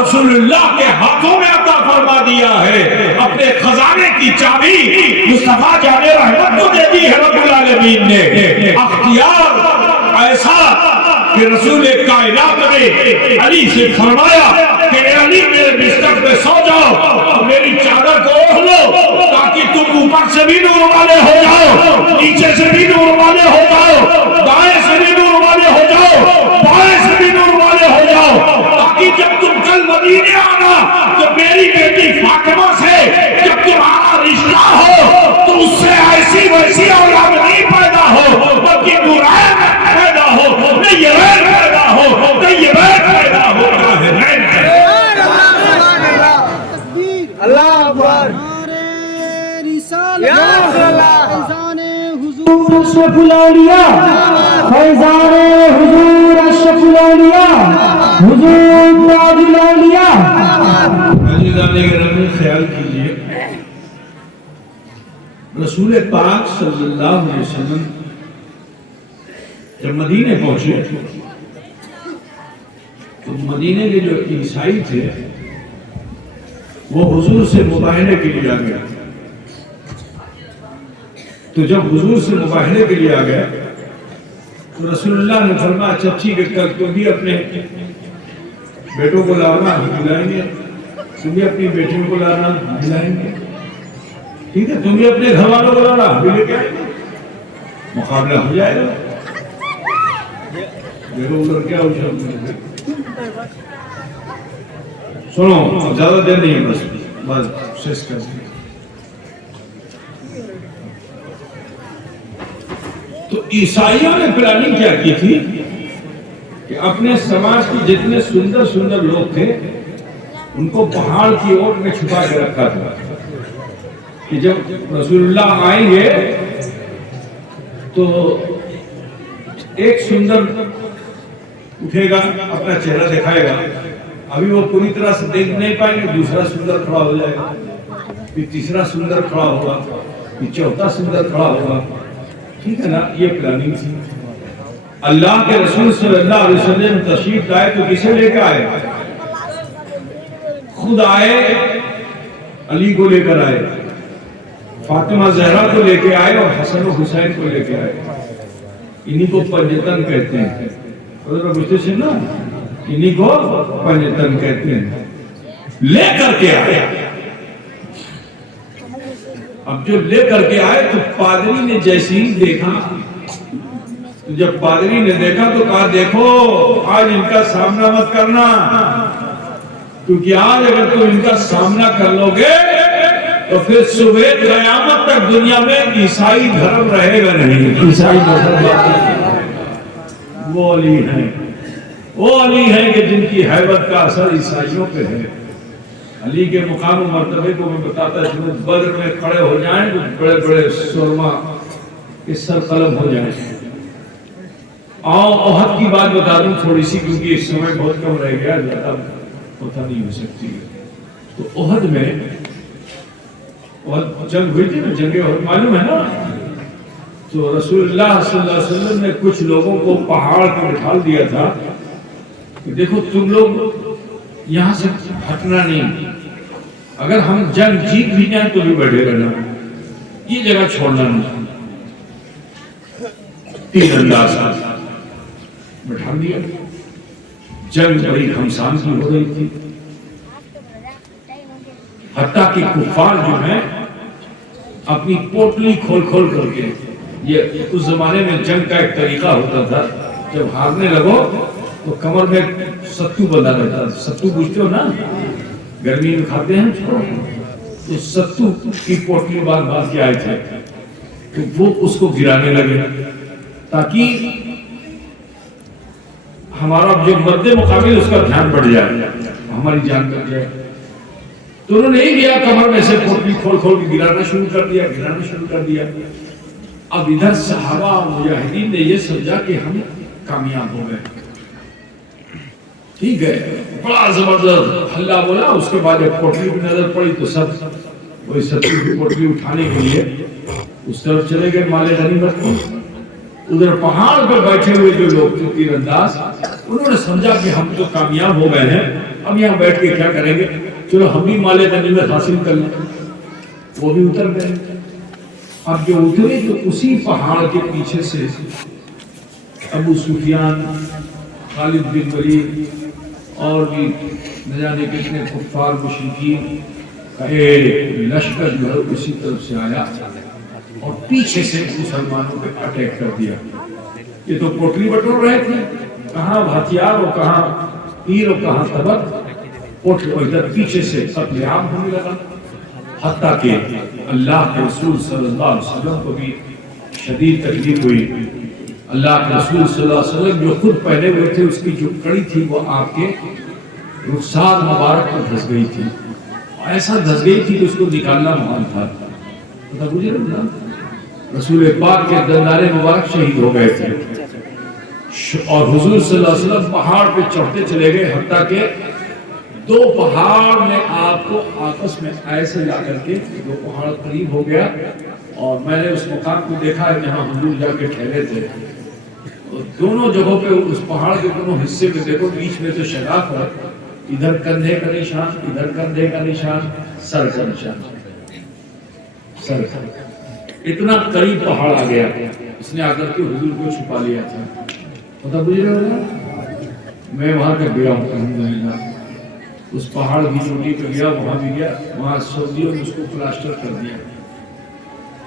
رسول اللہ کے ہاتھوں میں عطا فرما دیا ہے۔ اپنے خزانے کی چابی مصطفیٰ جان رحمت کو دے دی ہے رب العالمین نے۔ اختیار ایسا کہ رسول کائنات نے علی سے فرمایا کہ اے علی میرے بستر پہ سو جاؤ، میری چادر کو اوڑھ لو تاکہ تم اوپر سے بھی نور والے ہو جاؤ، نیچے سے بھی نور والے ہو جاؤ، دائیں سے بھی نور والے ہو جاؤ، بائیں سے بھی نور والے ہو جاؤ، تاکہ جب تم کل مدینے آنا تو میری بیٹی فاطمہ سے جب تمہارا رشتہ ہو تو اس سے ایسی ویسی اولاد نہیں پیدا ہو، بلکہ نورین پیدا ہو، نیرین پیدا ہو، طیبین پیدا ہو، طاہرین پیدا ہو۔ اللہ اکبر۔ حضور اشرف الاولیاء، فیضان حضور اشرف الاولیاء، حضور تاج الاولیاء۔ عزیزان گرامی خیال کیجئے، رسول پاک صلی اللہ علیہ وسلم جب مدینے پہنچے تو مدینے کے جو عیسائی تھے وہ حضور سے مباہلے کے لیے آ گیا۔ تو جب حضور سے مباہلے کے لیے آ گیا تو رسول اللہ نے فرمایا اچھا ٹھیک ہے، کل تم بھی اپنے بیٹوں کو لانا، دلائیں گے، تم بھی اپنی بیٹیوں کو لانا، دلائیں گے، ٹھیک ہے، تم بھی اپنے گھر والوں کو لانا، بھی لے کے آئیں گے، مقابلہ ہو جائے گا۔ دیکھو ادھر کیا ہو جائے، سنو زیادہ دیر نہیں ہے، بس شیش کر دیں۔ تو عیسائیوں نے پلاننگ کیا کی تھی کہ اپنے سماج کی جتنے سندر سندر لوگ تھے ان کو پہاڑ کی اوٹ میں چھپا کے رکھا تھا کہ جب رسول اللہ آئیں گے تو ایک سندر اٹھے گا، اپنا چہرہ دکھائے گا، ابھی وہ پوری طرح سے دیکھ نہیں پائیں گے، دوسرا سندر کھڑا ہو جائے گا، پھر تیسرا سندر کھڑا ہوگا، پھر چوتھا سندر کھڑا ہوگا، ٹھیک ہے نا۔ یہ پلاننگ تھی۔ اللہ کے رسول صلی اللہ علیہ وسلم تشریف لائے تو کسے لے کے آئے؟ خود آئے، علی کو لے کر آئے، فاطمہ زہرا کو لے کے آئے اور حسن و حسین کو لے کے آئے۔ انہی کو پنجتن کہتے ہیں، پوچھتے سے نا، انہی کو پنجتن کہتے ہیں، لے کر کے آئے۔ اب جو لے کر کے آئے تو پادری نے جیسے ہی دیکھا، تو جب پادری نے دیکھا تو کہا دیکھو آج ان کا سامنا مت کرنا، کیونکہ آج اگر تم ان کا سامنا کر لو گے تو پھر صبح قیامت تک دنیا میں عیسائی دھرم رہے گا نہیں، عیسائی دھرم۔ وہ علی ہیں، وہ علی ہیں کہ جن کی ہیبت کا اثر عیسائیوں پہ ہے۔ علی کے مقام و مرتبے کو میں بتاتا ہوں، بدر میں کھڑے ہو جائیں تو بڑے بڑے سرما کے سر قلم ہو جائیں۔ احد کی بات بتا دوں تھوڑی سی، کیونکہ اس سمے بہت کم رہ گیا، زیادہ پتہ نہیں ہو سکتی۔ تو احد میں جنگ ہوئی تھی نا، جنگ احد معلوم ہے نا، تو رسول اللہ صلی اللہ علیہ وسلم نے کچھ لوگوں کو پہاڑ پر بٹھا دیا تھا کہ دیکھو تم لوگ یہاں سے ہٹنا نہیں، اگر ہم جنگ جیت بھی جائیں تو بھی بیٹھے رہنا، یہ جگہ چھوڑنا نہیں. تیر انداز بٹھا دیا. جنگ بڑی گھمسان کی ہو رہی تھی، حتیٰ کہ کفار جو ہیں اپنی پوٹلی کھول کھول کر کے، یہ اس زمانے میں جنگ کا ایک طریقہ ہوتا تھا، جب ہارنے لگو تو کمر میں ستو بندھا رہتا تھا. ستو بوجھتے ہو نا، گرمی میں کھاتے ہیں تو ستو کی پوٹلی باندھ کے آئے تھے، تو وہ اس کو گرانے لگے تاکہ ہمارا جو مرد مقابل اس کا دھیان بڑھ جائے، ہماری جان بڑھ جائے. تو انہوں نے نہیں کیا، کمر میں سے پوٹلی کھول کھول کے گرانا شروع کر دیا. اب ادھر صحابہ مجاہدین نے یہ سمجھا کہ ہم کامیاب ہو گئے. ٹھیک ہے، بڑا زبردست ہلہ بولا. اس کے بعد ایک پوٹلی کی نظر پڑی تو سب وہی ستو کی پوٹلی اٹھانے کے لیے اس طرف چلے گئے مال غنیمت کو. ادھر پہاڑ پر بیٹھے ہوئے جو لوگ تھے تیر انداز، انہوں نے سمجھا کہ ہم تو کامیاب ہو گئے ہیں، اب یہاں بیٹھ کے کیا کریں گے، چلو ہم بھی مال غنیمت حاصل کر لیں. وہ بھی اتر گئے. اب جو اترے تو اسی پہاڑ کے پیچھے سے ابو سفیان، خالد بن ولید اور بھی نہ جانے کتنے کفار مشرکین کا ایک لشکر جو ہے اسی طرف سے آیا اور پیچھے سے مسلمانوں پہ اٹیک کر دیا. یہ تو پوٹلی بٹور رہے تھے، کہاں ہتھیار اور کہاں تیر اور کہاں تبر، ادھر پیچھے سے قتل عام ہونے لگا. حتیٰ کہ اللہ کے رسول صلی اللہ علیہ وسلم کو بھی شدید تکلیف ہوئی. اللہ کے رسول صلی اللہ علیہ وسلم جو خود پہنے ہوئے تھے اس کی جو کڑی تھی وہ آپ کے رخسار مبارک پر دھس گئی تھی. ایسا دھس گئی تھی کہ اس کو نکالنا محال تھا. رسول پاک کے دندان مبارک شہید ہو گئے تھے اور حضور صلی اللہ علیہ وسلم پہاڑ پہ چڑھتے چلے گئے، حتیٰ کہ دو پہاڑ میں آپ کو آپس میں ایسے لا کر کے دو پہاڑ قریب ہو گیا. اور میں نے اس مقام کو دیکھا ہے جہاں حضور جا کے ٹھہرے تھے. دونوں جگہوں پہ اس پہاڑ کے دونوں حصے میں دیکھو، بیچ میں تو شگاف ہے، ادھر کندھے کا نشان، ادھر کندھے کا نشان، سر کا نشان. سر کا اتنا قریب پہاڑ آ گیا، اس نے آ کر کے حضور کو چھپا لیا تھا. پتہ بجھ رہا ہوگا، میں وہاں تک گیا ہوں الحمدللہ. اس پہاڑ کی چوٹی پہ گیا، وہاں بھی گیا، وہاں سعودیوں نے اس کو پلاسٹر کر دیا.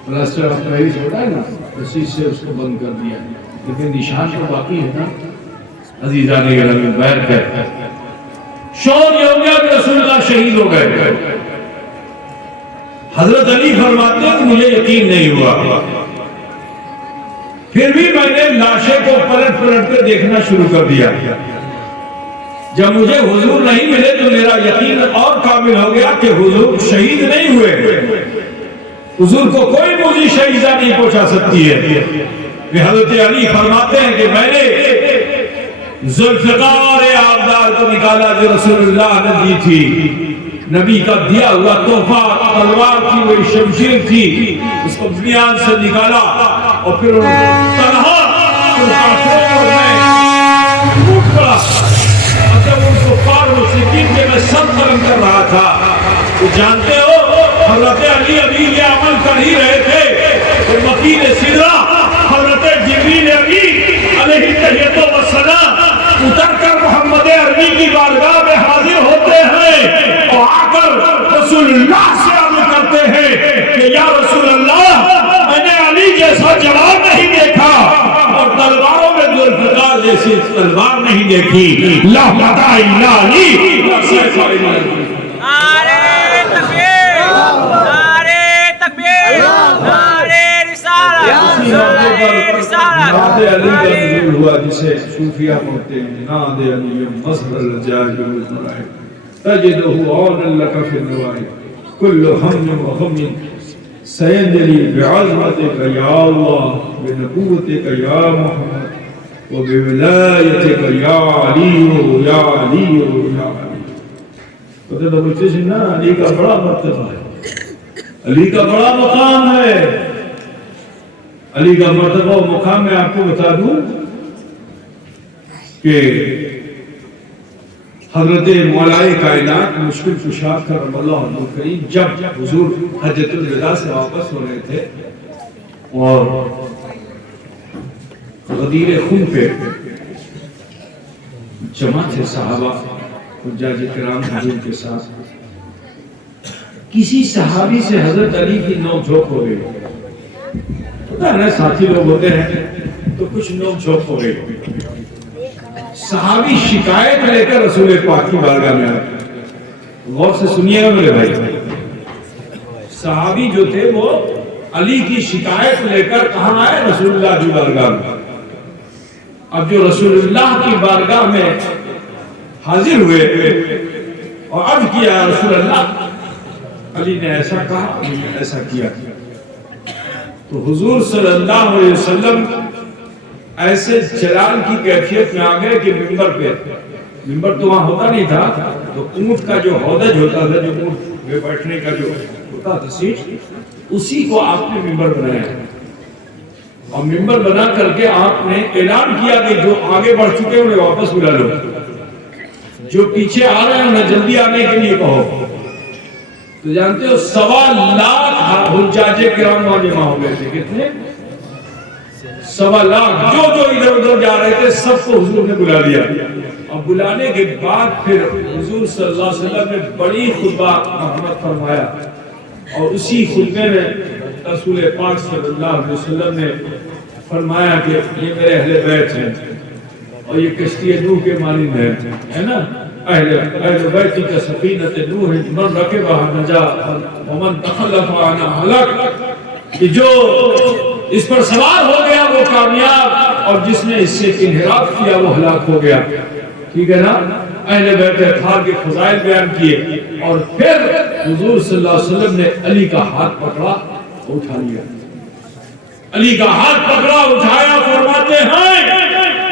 پلاسٹر آف پیرس ہوتا ہے نا، اسی سے اس کو بند کر دیا، لیکن نشان تو باقی ہے نا. عزیزان گرامی بیٹھ کر شور یہ ہو گیا کہ رسول اللہ شہید ہو گئے. حضرت علی فرماتے ہیں کہ مجھے یقین نہیں ہوا، پھر بھی میں نے لاشیں کو پلٹ پلٹ کے دیکھنا شروع کر دیا. جب مجھے حضور نہیں ملے تو میرا یقین اور کامل ہو گیا کہ حضور شہید نہیں ہوئے. حضور کو کوئی موجی شہیدہ نہیں پہنچا سکتی ہے. حضرت علی فرماتے ہیں کہ میں نے ذوالفقار آبدار کو نکالا جو رسول اللہ نے دی تھی، نبی کا دیا ہوا تحفہ تلوار تھی، وہی شمشیر تھی، اس کو بنیاد سے نکالا اور پھر تنہا ٹوٹ پڑا. جب ان کو پار مشرکین کے میں سب قلم کر رہا تھا تو جانتے ہو حضرت علی ابھی یہ عمل کر ہی رہے تھے تو مکین سدرہ حضرت جبریل امین علیہ التحیۃ والسلام اتر کر محمد عربی کی بارگاہ میں حاضر ہوتے ہیں اور آ کر رسول اللہ سے عرض کرتے ہیں کہ یا رسول اللہ، میں نے علی جیسا جواب نہیں دیکھا اور تلواروں میں ذوالفقار جیسی تلوار نہیں دیکھی. لا مدع الا علی. نعرہ تکبیر، نعرہ تکبیر، نعرہ رسالت، نعرہ رسالت. نعت علی کا نزول ہوا جسے صوفیہ پڑھتے ہیں. نعت علی مصدر الجاج والمرائب تجدہ عونا لک فی النوائب کل ہم و غم سینجلی بعظمتک یا اللہ بنبوتک یا محمد و بولایتک یا علی یا علی یا علی. پتہ تو بچے سے نا علی کا بڑا مرتبہ ہے، علی کا بڑا مقام ہے. علی کا مرتبہ و مقام میں آپ کو بتا دوں کہ حضرت مولائے کائنات مشکل کشا کرم اللہ وجہہ کریم جب حضور حجۃ الوداع سے واپس ہو رہے تھے اور غدیر خون پہ جمع تھے صحابہ حجاج کرام حضور کے ساتھ، کسی صحابی سے حضرت علی کی نوک جھوک ہو گئی. پتہ ہے ساتھی لوگ ہوتے ہیں تو کچھ نوک جھوک ہو گئی. صحابی شکایت لے کر رسول پاک کی بارگاہ میں آئے. غور سے سنیے گا میرے بھائی، صحابی جو تھے وہ علی کی شکایت لے کر کہاں آئے؟ رسول اللہ کی بارگاہ میں. اب جو رسول اللہ کی بارگاہ میں حاضر ہوئے اور عرض کیا رسول اللہ، علی نے ایسا کہا، علی نے ایسا کیا. تو حضور صلی اللہ علیہ وسلم ایسے جلال کی کیفیت میں آ گئے کہ منبر پہ، منبر تو وہاں ہوتا نہیں تھا، تو اونٹ کا جو ہودج ہوتا تھا، جو اونٹ پہ بیٹھنے کا جو ہوتا تھا سیٹ، اسی کو آپ نے منبر بنایا. اور منبر بنا کر کے آپ نے اعلان کیا کہ جو آگے بڑھ چکے انہیں واپس بلا لو، جو پیچھے آ رہے ہیں انہیں جلدی آنے کے لیے کہو. تو جانتے ہو 1.25 لاکھ حجاج کرام وہاں جمع ہو گئے تھے. کتنے؟ 1.25 لاکھ. جو ادھر ادھر جا رہے تھے سب کو حضور نے بلا لیا. اور بلانے کے بعد پھر حضور صلی اللہ علیہ وسلم نے بڑی خطبہ مرحمت فرمایا، اور اسی خطبے میں رسول پاک صلی اللہ علیہ وسلم نے فرمایا کہ یہ میرے اہل بیت ہیں اور یہ کشتی نوح کے مانند ہے نا. اہل بیت کا سفینۃ نوح من رکبها نجا ومن تخلف عنها ہلاک. کہ جو اس پر سوار ہو گیا وہ کامیاب، اور جس نے اس سے انحراف کیا وہ ہلاک ہو گیا. ٹھیک ہے نا. اہل بیت اطہار کے فضائل بیان کیے، اور پھر حضور صلی اللہ علیہ وسلم نے علی کا ہاتھ پکڑا، اٹھا لیا. علی کا ہاتھ پکڑا، اٹھایا، فرماتے ہیں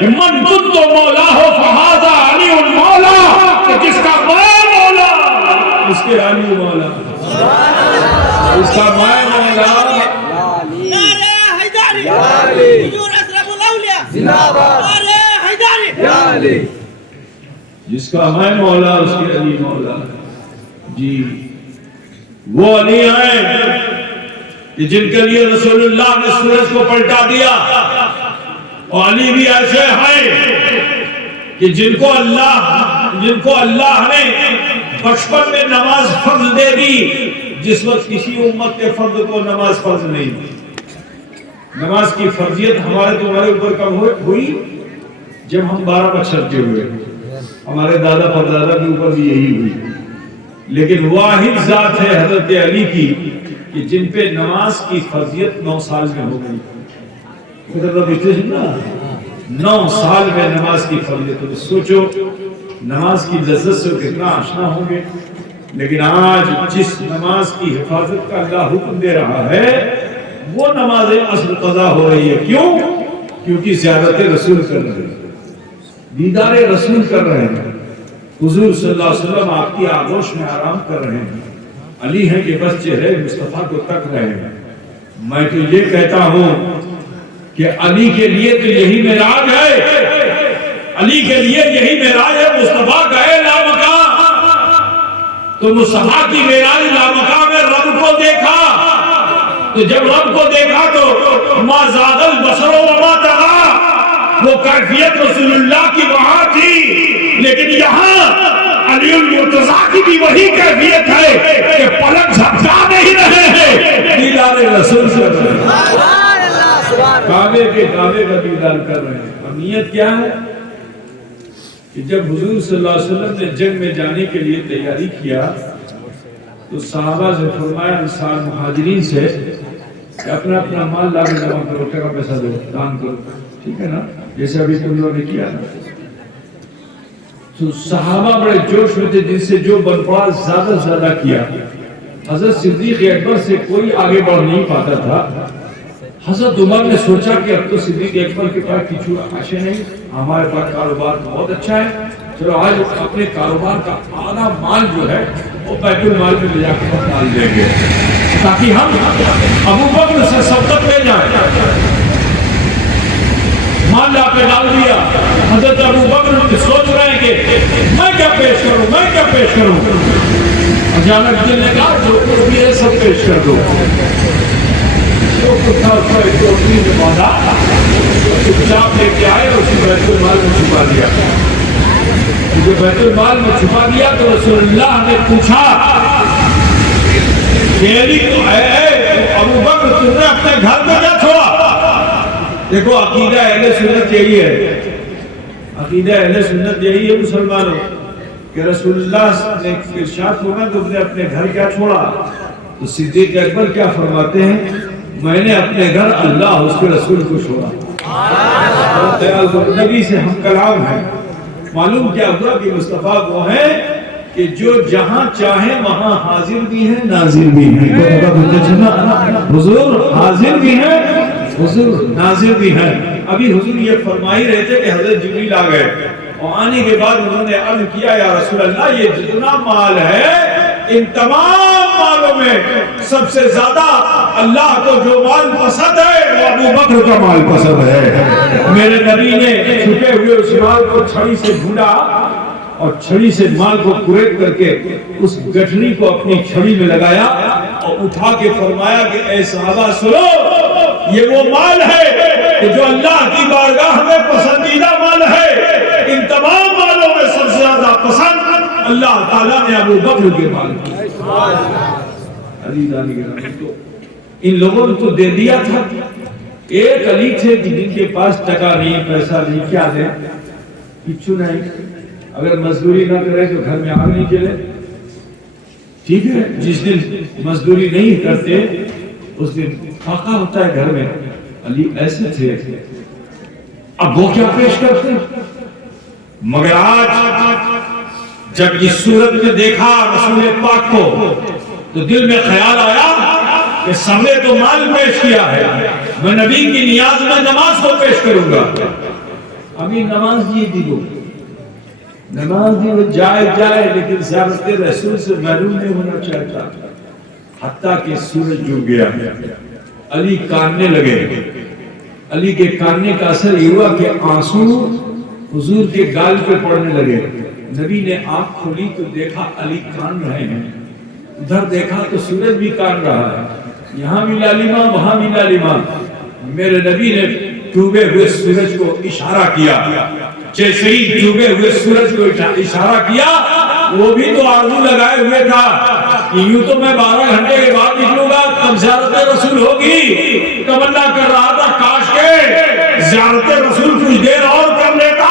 من کنت مولاہ فہذا علی المولا، کہ جس کا میں مولا اس کے علی مولا، اس کا میں مولا. نعرہ حیدری، حضور اشرف الاولیاء زندہ باد، نعرہ حیدری. جس کا میں مولا اس کے علی مولا. جی وہ علی ہیں کہ جن کے لیے رسول اللہ نے سورج کو پلٹا دیا، اور علی بھی ایسے ہیں کہ جن کو اللہ نے بچپن میں نماز فرض دے دی، جس وقت کسی امت کے فرد کو نماز فرض نہیں. نماز کی فرضیت تمہارے اوپر کب ہوئی؟ جب ہم 12 بچے ہوئے. ہمارے دادا پردادا کے اوپر بھی یہی ہوئی. لیکن واحد ذات ہے حضرت علی کی کہ جن پہ نماز کی فرضیت 9 سال میں ہو گئی. 9 سال میں نماز کی فرضیت. سوچو نماز کی لذت سے کتنا آشنا ہوں گے. لیکن آج جس نماز کی حفاظت کا اللہ حکم دے رہا ہے وہ نماز عصر قضا ہو رہی ہے. کیوں؟ کیونکہ زیارت رسول کر رہے ہیں، دیدار رسول کر رہے ہیں. حضور صلی اللہ علیہ وسلم آپ کی آغوش میں آرام کر رہے ہیں. علی ہیں کہ بس چہرے مصطفیٰ کو تک رہے ہیں. میں تو یہ کہتا ہوں کہ علی کے لیے تو یہی معراج ہے، علی کے لیے یہی معراج ہے. مصطفیٰ گئے لامکان، تو مصطفیٰ کی معراج لامکان میں رب کو دیکھا. تو جب رب کو دیکھا تو ما زاد البصر وما طغى، وہ کیفیت رسول اللہ کی وہاں تھی. لیکن یہاں علی المرتضیٰ کی بھی وہی کیفیت ہے کہ پلک جھپکا نہیں رہے ہیں، دیدار رسول سے کعبے کے کعبے کا دیدار کر رہے ہیں. اور نیت کیا ہے کہ جب حضور صلی اللہ علیہ وسلم نے جنگ میں جانے کے لیے تیاری کیا تو صحابہ سے فرمایا انصار مہاجرین سے کہ اپنا اپنا مال لا کے جمع کرو، ٹکا پیسہ دو، دان کرو. ٹھیک ہے نا، جیسے ابھی تم لوگوں نے کیا نا. تو صحابہ بڑے جوش میں تھے، جن سے جو بن پڑا زیادہ سے زیادہ کیا. حضرت صدیق اکبر سے کوئی آگے بڑھ نہیں پاتا تھا. حضرت عمر نے سوچا کہ اب تو صدیق اکبر کے پاس کچھ آشے نہیں، ہمارے پاس کاروبار بہت اچھا ہے، چلو آج اپنے کاروبار کا آدھا مال جو ہے وہ بیت المال میں لے جا کے ڈال دیں گے تاکہ ہم ابو بکر سے سبقت لے جائیں. مال لا کے ڈال دیا. حضرت ابو بکر سوچ رہے ہیں گے، میں کیا پیش کروں، میں کیا پیش کروں؟ اچانک دل نے کہا جو کچھ بھی ہے سب پیش کر دو۔ جو کچھ تھا اس کو ایک ٹوکری میں باندھا، چپ چاپ لے کے آئے اور اسی بیت المال میں چھپا دیا۔ جو بیت المال میں چھپا دیا تو رسول اللہ نے پوچھا ابو بکر تم نے اپنے گھر میں کیا چھوڑا؟ دیکھو عقیدہ اہل سنت یہی ہے، عقیدہ اہل سنت یہی ہے مسلمانوں کہ رسول اللہ نے ارشاد فرمایا تم نے اپنے گھر کیا چھوڑا؟ تو صدیق اکبر کیا فرماتے ہیں؟ میں نے اپنے گھر اللہ اس کے رسول کو چھوڑا۔ نبی سے ہم کلام ہیں۔ معلوم کیا ہوا کہ مصطفیٰ وہ ہیں کہ جو جہاں چاہیں وہاں حاضر بھی ہیں ناظر بھی ہیں۔ حضور حاضر بھی ہیں، حضور ناظر بھی ہیں۔ ابھی حضور یہ فرما ہی رہے تھے کہ حضرت جبریل آ گئے اور آنے کے بعد انہوں نے عرض کیا یا رسول اللہ یہ جتنا مال ہے ان تمام مالوں میں سب سے زیادہ اللہ کو جو مال پسند ہے وہ ابو بکر کا مال پسند ہے۔ میرے نبی نے چھپے ہوئے اس مال کو چھڑی سے ڈھونڈا اور چھڑی سے مال کو قریب کر کے اس گٹھڑی کو اپنی چھڑی میں لگایا اور اٹھا کے فرمایا کہ اے صحابہ سنو، یہ وہ مال ہے کہ جو اللہ کی بارگاہ میں پسندیدہ مال ہے۔ ان تمام مالوں میں سب سے زیادہ پسند اللہ تعالیٰ نے ابو بکر کے مال کی۔ ان لوگوں نے تو دے دیا تھا۔ ایک علی تھے جن کے پاس ٹکا نہیں، پیسہ نہیں، کیا دیں؟ کچھ نہیں، اگر مزدوری نہ کرے تو گھر میں آگ نہیں جلے، ٹھیک ہے؟ جس دن مزدوری نہیں کرتے اس دن فاقہ ہوتا ہے گھر میں۔ علی ایسے تھے، اب وہ کیا پیش کرتے؟ مگر آج جب اس صورت میں دیکھا رسول پاک کو تو دل میں خیال آیا کہ سب نے تو مال پیش کیا ہے، میں نبی کی نیاز میں نماز کو پیش کروں گا۔ ابھی نماز یہ دیو، نماز دیو جائے لیکن زیارت رسول سے محروم نہیں ہونا چاہتا۔ حتیٰ کہ سورج ڈوب گیا، علی کاننے لگے۔ علی کے کاننے کا اثر یہ ہوا کہ آنسو حضور کے گال پہ پڑنے لگے۔ نبی نے آنکھ کھولی تو دیکھا علی کان رہے ہیں، ادھر دیکھا تو سورج بھی کان رہا ہے، یہاں بھی لالیما وہاں بھی لالیما۔ میرے نبی نے ڈوبے ہوئے سورج کو اشارہ کیا، جیسے ہی ڈوبے ہوئے سورج کو اشارہ کیا وہ بھی تو آرزو لگائے ہوئے تھا کہ یوں تو میں 12 گھنٹے کے بعد نکلوں گا تب زیارت رسول ہوگی۔ تمنا کر رہا تھا کاش کے زیارت رسول کچھ دیر اور کر لیتا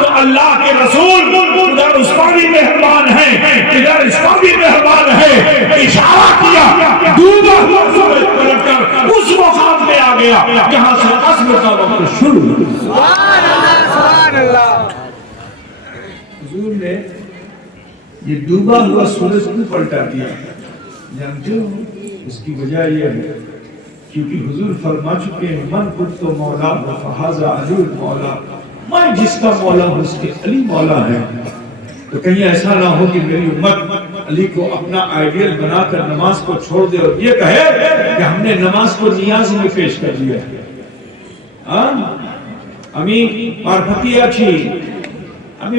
تو اللہ کے رسول ادھر اس کا بھی مہربان ہے ادھر اس کا بھی مہربان ہے۔ اشارہ کیا، ڈوبا ہوا سورج پلٹ کر اس مقام پہ آ گیا جہاں سے عصر کا وقت شروع ہوا۔ حضور نے یہ ڈوبا ہوا سورج کو پلٹا دیا، جانتے ہو اس کی وجہ یہ ہے کیونکہ حضور فرما چکے ہیں من کنت مولا فہذا علی مولا، میں جس کا مولا ہوں اس کے علی مولا ہے۔ تو کہیں ایسا نہ ہو کہ میری امت علی کو اپنا آئیڈیل بنا کر نماز کو چھوڑ دے اور یہ کہے کہ ہم نے نماز کو نیاز میں پیش کر دیا۔ আমি মারফতি আছি, আমি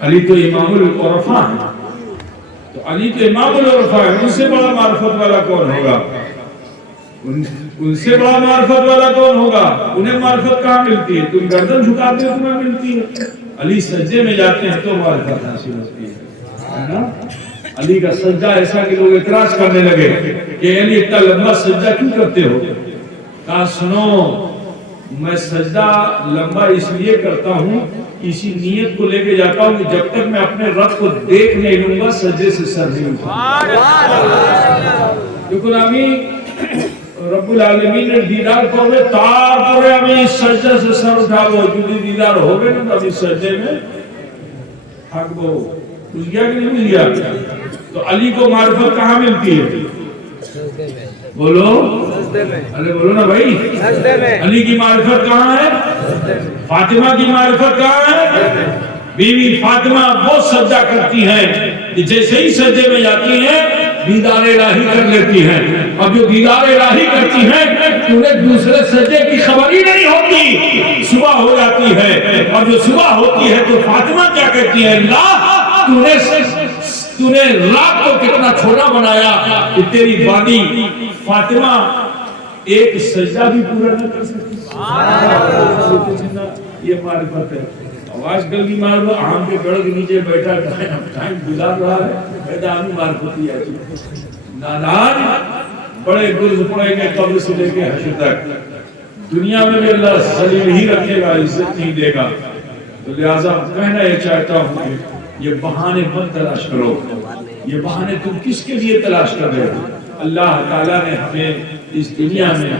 علی تو امام العرفاء ہے، تو علی تو امام العرفاء ہے، ان سے بڑا معرفت والا کون ہوگا؟ ان سے بڑا معرفت والا کون ہوگا؟ انہیں معرفت کہاں ملتی ہے؟ تم گردن جھکاتے ہو تمہیں ملتی ہے، علی سجدے میں جاتے ہیں تو معرفت حاصل ہوتی ہے نا؟ علی کا سجدہ ایسا کہ لوگ اعتراض کرنے لگے کہ علی اتنا لمبا سجدہ کیوں کرتے ہو؟ کہا سنو، میں سجدہ لمبا اس لیے کرتا ہوں، اسی نیت کو لے کے جاتا ہوں کہ جب تک میں اپنے رب کو دیکھ نہیں لوں گا سجدے سے سر نہیں اٹھاؤں۔ لیکن امی رب العالمین نے دیدار کرے تار کرے امی سجدے سے سر اٹھاو، جدی دیدار ہو گئے نا ابھی سجدے میں حق بہو مل گیا کہ نہیں مل گیا؟ تو علی کو معرفت کہاں ملتی ہے؟ بولو، ارے بولو نا بھائی، علی کی معرفت کہاں ہے؟ فاطمہ کی معرفت کہاں ہے؟ بیوی فاطمہ وہ سجدہ کرتی ہیں کہ جیسے ہی سجدے میں جاتی ہیں دیدار الہی کر لیتی ہیں، اب جو دیدار الہی کرتی ہیں انہیں دوسرے سجدے کی خبر ہی نہیں ہوتی، صبح ہو جاتی ہے، اور جو صبح ہوتی ہے تو فاطمہ کیا کہتی ہے؟ اللہ تو نے رات کو کتنا چھوٹا بنایا کہ تیری بانی فاطمہ ایک سجدہ بھی پورا نہ کر سکتی۔ یہ معرفت ہے۔ آواز کل کی معرفت آم کے پیڑ کے نیچے بیٹھا ٹائم گزار رہا ہے، پیدا آمی معرفتی ہے۔ نادان بڑے گرز پڑیں گے قبر سے لے کے حشر تک، دنیا میں بھی اللہ سلیم ہی رکھے گا، عزت نہیں دے گا۔ تو لہٰذا کہنا یہ چاہتا ہوں کہ یہ بہانے مت تلاش کرو، یہ بہانے تم کس کے لیے تلاش کر رہے ہو؟ اللہ تعالیٰ نے ہمیں اس دنیا میں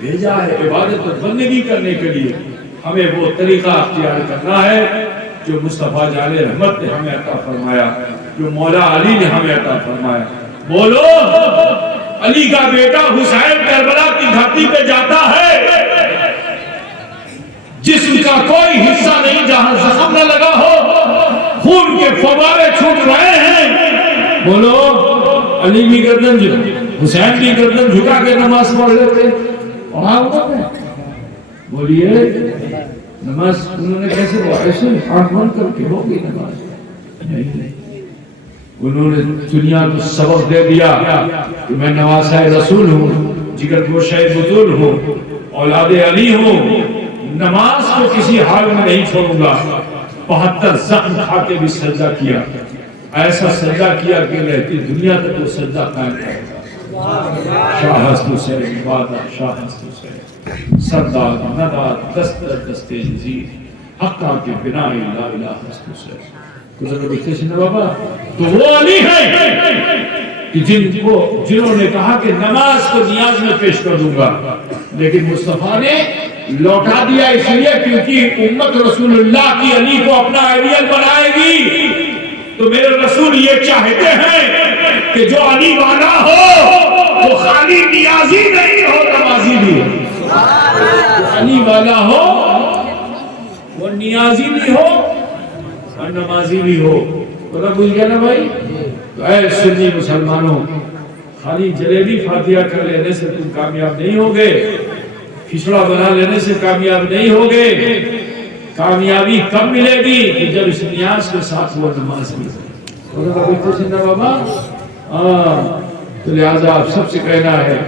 بھیجا ہے عبادت و بندگی کرنے کے لیے، ہمیں وہ طریقہ اختیار کرنا ہے جو مصطفیٰ جان رحمت نے ہمیں عطا فرمایا، جو مولا علی نے ہمیں عطا فرمایا۔ بولو، علی کا بیٹا حسین کربلا کی دھرتی پہ جاتا ہے، جسم کا کوئی حصہ نہیں جہاں زخم نہ لگا ہو، خون کے فوارے چھوٹ رہے ہیں۔ بولو، علی بھی گردن حسین بھی گردن جھکا کے نماز پڑھ لیتے، وہاں بولیے نماز انہوں نے کیسے پڑھا؟ ایسے آنکھ بند کر کے ہوگی نماز؟ نہیں، انہوں نے دنیا کو سبق دے دیا کہ میں نواسہ رسول ہوں، جگر گوشہ بطول ہوں، اولاد علی ہوں، نماز کو کسی حال میں نہیں چھوڑوں گا۔ 72 زخم کھا کے بھی سجدہ کیا، ایسا سجدہ کیا کہ رہتی دنیا تک وہ سجدہ قائم ہے۔ شاہ ہست حسین وعدہ، شاہ ہست حسین سردار ندار دستر دستے جزیر حقا کے بنا لا الہ ہست حسین۔ گزر دیکھتے سنہ بابا، تو وہ علی ہے کہ جنہوں نے کہا کہ نماز کو نیاز میں پیش کر دوں گا، لیکن مصطفیٰ نے لوٹا دیا اس لیے کیونکہ امت رسول اللہ کی علی کو اپنا آئیڈیل بنائے گی۔ تو میرے رسول یہ چاہتے ہیں کہ جو علی والا ہو وہ خالی نیازی نہیں ہو، نمازی بھی ہو۔ جو علی والا ہو وہ نیازی بھی ہو اور نمازی بھی ہو۔ پتہ بھول گیا نا بھائی؟ تو اے سنی مسلمانوں، خالی جلیبی فاتحہ کر لینے سے تم کامیاب نہیں ہوگے، کھچڑا بنا لینے سے کامیاب نہیں ہوگے۔ کامیابی کب ملے گی؟ کہ جب اس نیاز کے ساتھ وہ نماز بھی بابا۔ تو لہذا آپ سب سے کہنا ہے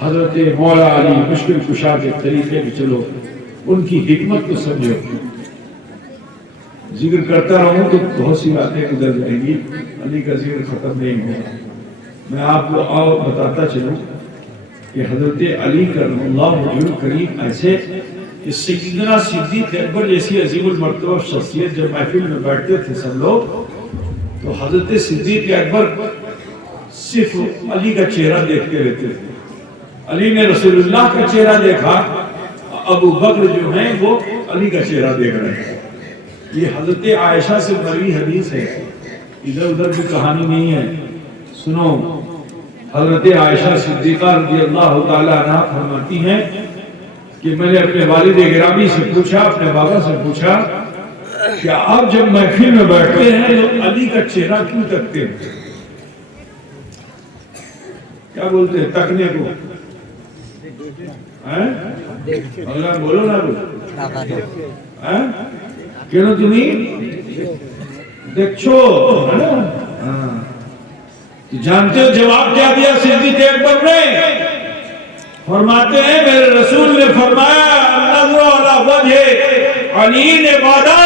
حضرت مولا علی مشکل کشا کے طریقے میں چلو، ان کی حکمت کو سمجھو۔ ذکر کرتا رہوں تو بہت سی باتیں گزر جائیں گی، علی کا ذکر ختم نہیں ہوگا۔ میں آپ کو اور بتاتا چلوں کہ حضرت علی کرم اللہ وجہ کریم ایسے کہ سیدنا صدیق اکبر جیسی عظیم المرتبہ شخصیت جب محفل میں بیٹھتے تھے سب لوگ، تو حضرت صدیق اکبر صرف علی کا چہرہ دیکھتے رہتے تھے۔ علی نے رسول اللہ کا چہرہ دیکھا، ابو بکر جو ہیں وہ علی کا چہرہ دیکھ رہے ہیں۔ یہ حضرت عائشہ سے مروی حدیث ہے، ادھر ادھر کی کہانی نہیں ہے، سنو۔ حضرت عائشہ صدیقہ رضی اللہ تعالی عنہ فرماتی ہیں کہ میں نے اپنے والد گرامی سے پوچھا، اپنے بابا سے پوچھا کہ آپ جب محفل میں بیٹھتے ہیں تو علی کا چہرہ کیوں تکتے ہیں؟ کیا بولتے ہیں تکنے کو؟ اللہ بولو نا، کیوں تمہیں دیکھو ہے نا ہاں جانتے ہو جواب کیا دیا صدیق اکبر نے؟ فرماتے ہیں میرے رسول نے فرمایا نظر علی وجہ علی نے وعدہ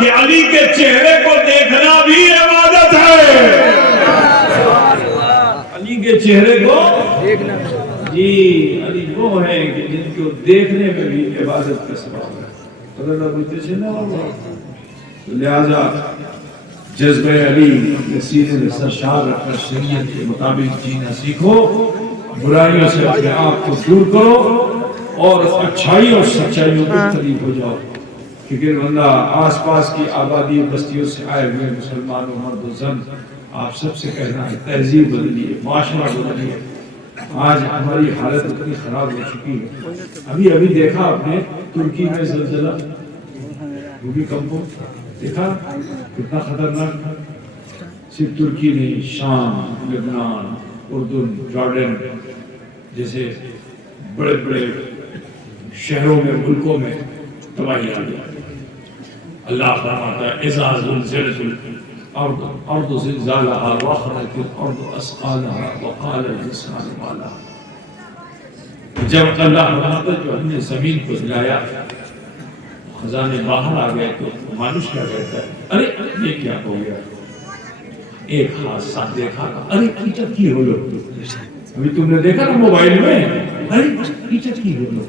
کہ علی کے چہرے کو دیکھنا بھی عبادت ہے. علی کے چہرے کو دیکھنا جی علی وہ ہے کہ جن کو دیکھنے میں بھی عبادت کا سبب ہے. لہذا جذبہ علی اپنے سینے میں سرشار رکھ کر شریعت کے مطابق جینا سیکھو, برائیوں سے اپنے آپ کو دور کرو اور اچھائی اور سچائیوں کے قریب ہو جاؤ. کیونکہ بندہ آس پاس کی آبادی بستیوں سے آئے ہوئے مسلمانوں مرد و زن آپ سب سے کہنا ہے تہذیب بدلیے, معاشرہ بدلیے. آج ہماری حالت اتنی خراب ہو چکی ہے. ابھی دیکھا آپ نے ترکی میں زلزلہ بھوکمپو دیکھا کتنا خطرناک تھا. صرف ترکی نہیں, شام, لبنان, اردن, جارڈن جیسے بڑے بڑے شہروں میں ملکوں میں تباہی آ گئی. اللہ فرماتا ہے اذا زلزلت الارض زلزالها واخرجت الارض اثقالها وقال الانسان ما لها. جب اللہ فرماتا ہے جو ہم نے زمین کو ہلایا خزانے باہر آ گئے تو مانوس کیا کہتا ہے ارے یہ کیا ہو گیا. ایک حادثہ دیکھا ارے کیچڑ کی ہو لو. ابھی تم نے دیکھا نا موبائل میں ارے کیچڑ کی ہو لو.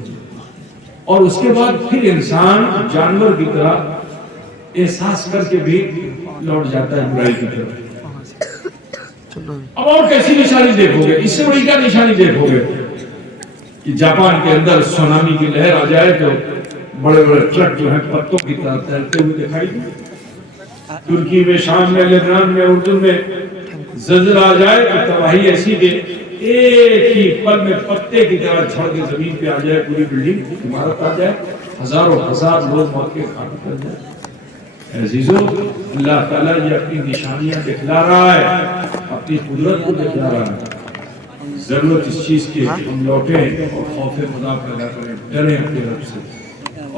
اور اس کے بعد پھر انسان جانور کی طرح احساس کر کے بھی لوٹ جاتا ہے برائی کی طرف. اب اور کیسی نشانی دیکھو گے, اس سے بڑی کیا نشانی دیکھو گے کہ جاپان کے اندر سونامی کی لہر آ جائے تو بڑے بڑے ٹرک جو ہیں پتوں کی طرح تیرتے ہوئے دکھائی دیں. ترکی میں, شام میں, لبنان میں, اردن میں زلزلہ آ جائے تو تباہی ایسی کہ ایک ہی پل میں پتے کی طرح جھڑ کے زمین پہ آ جائے, پوری بلڈنگ عمارت آ جائے, ہزاروں ہزار لوگ موت کے گھاٹ کر جائے. عزیزو اللہ تعالیٰ یہ اپنی نشانیاں دکھلا رہا ہے, اپنی قدرت کو دکھلا رہا ہے. ضرورت اس چیز کی ہم لوٹیں اور خوف خدا پیدا کریں, ڈریں اپنے رب سے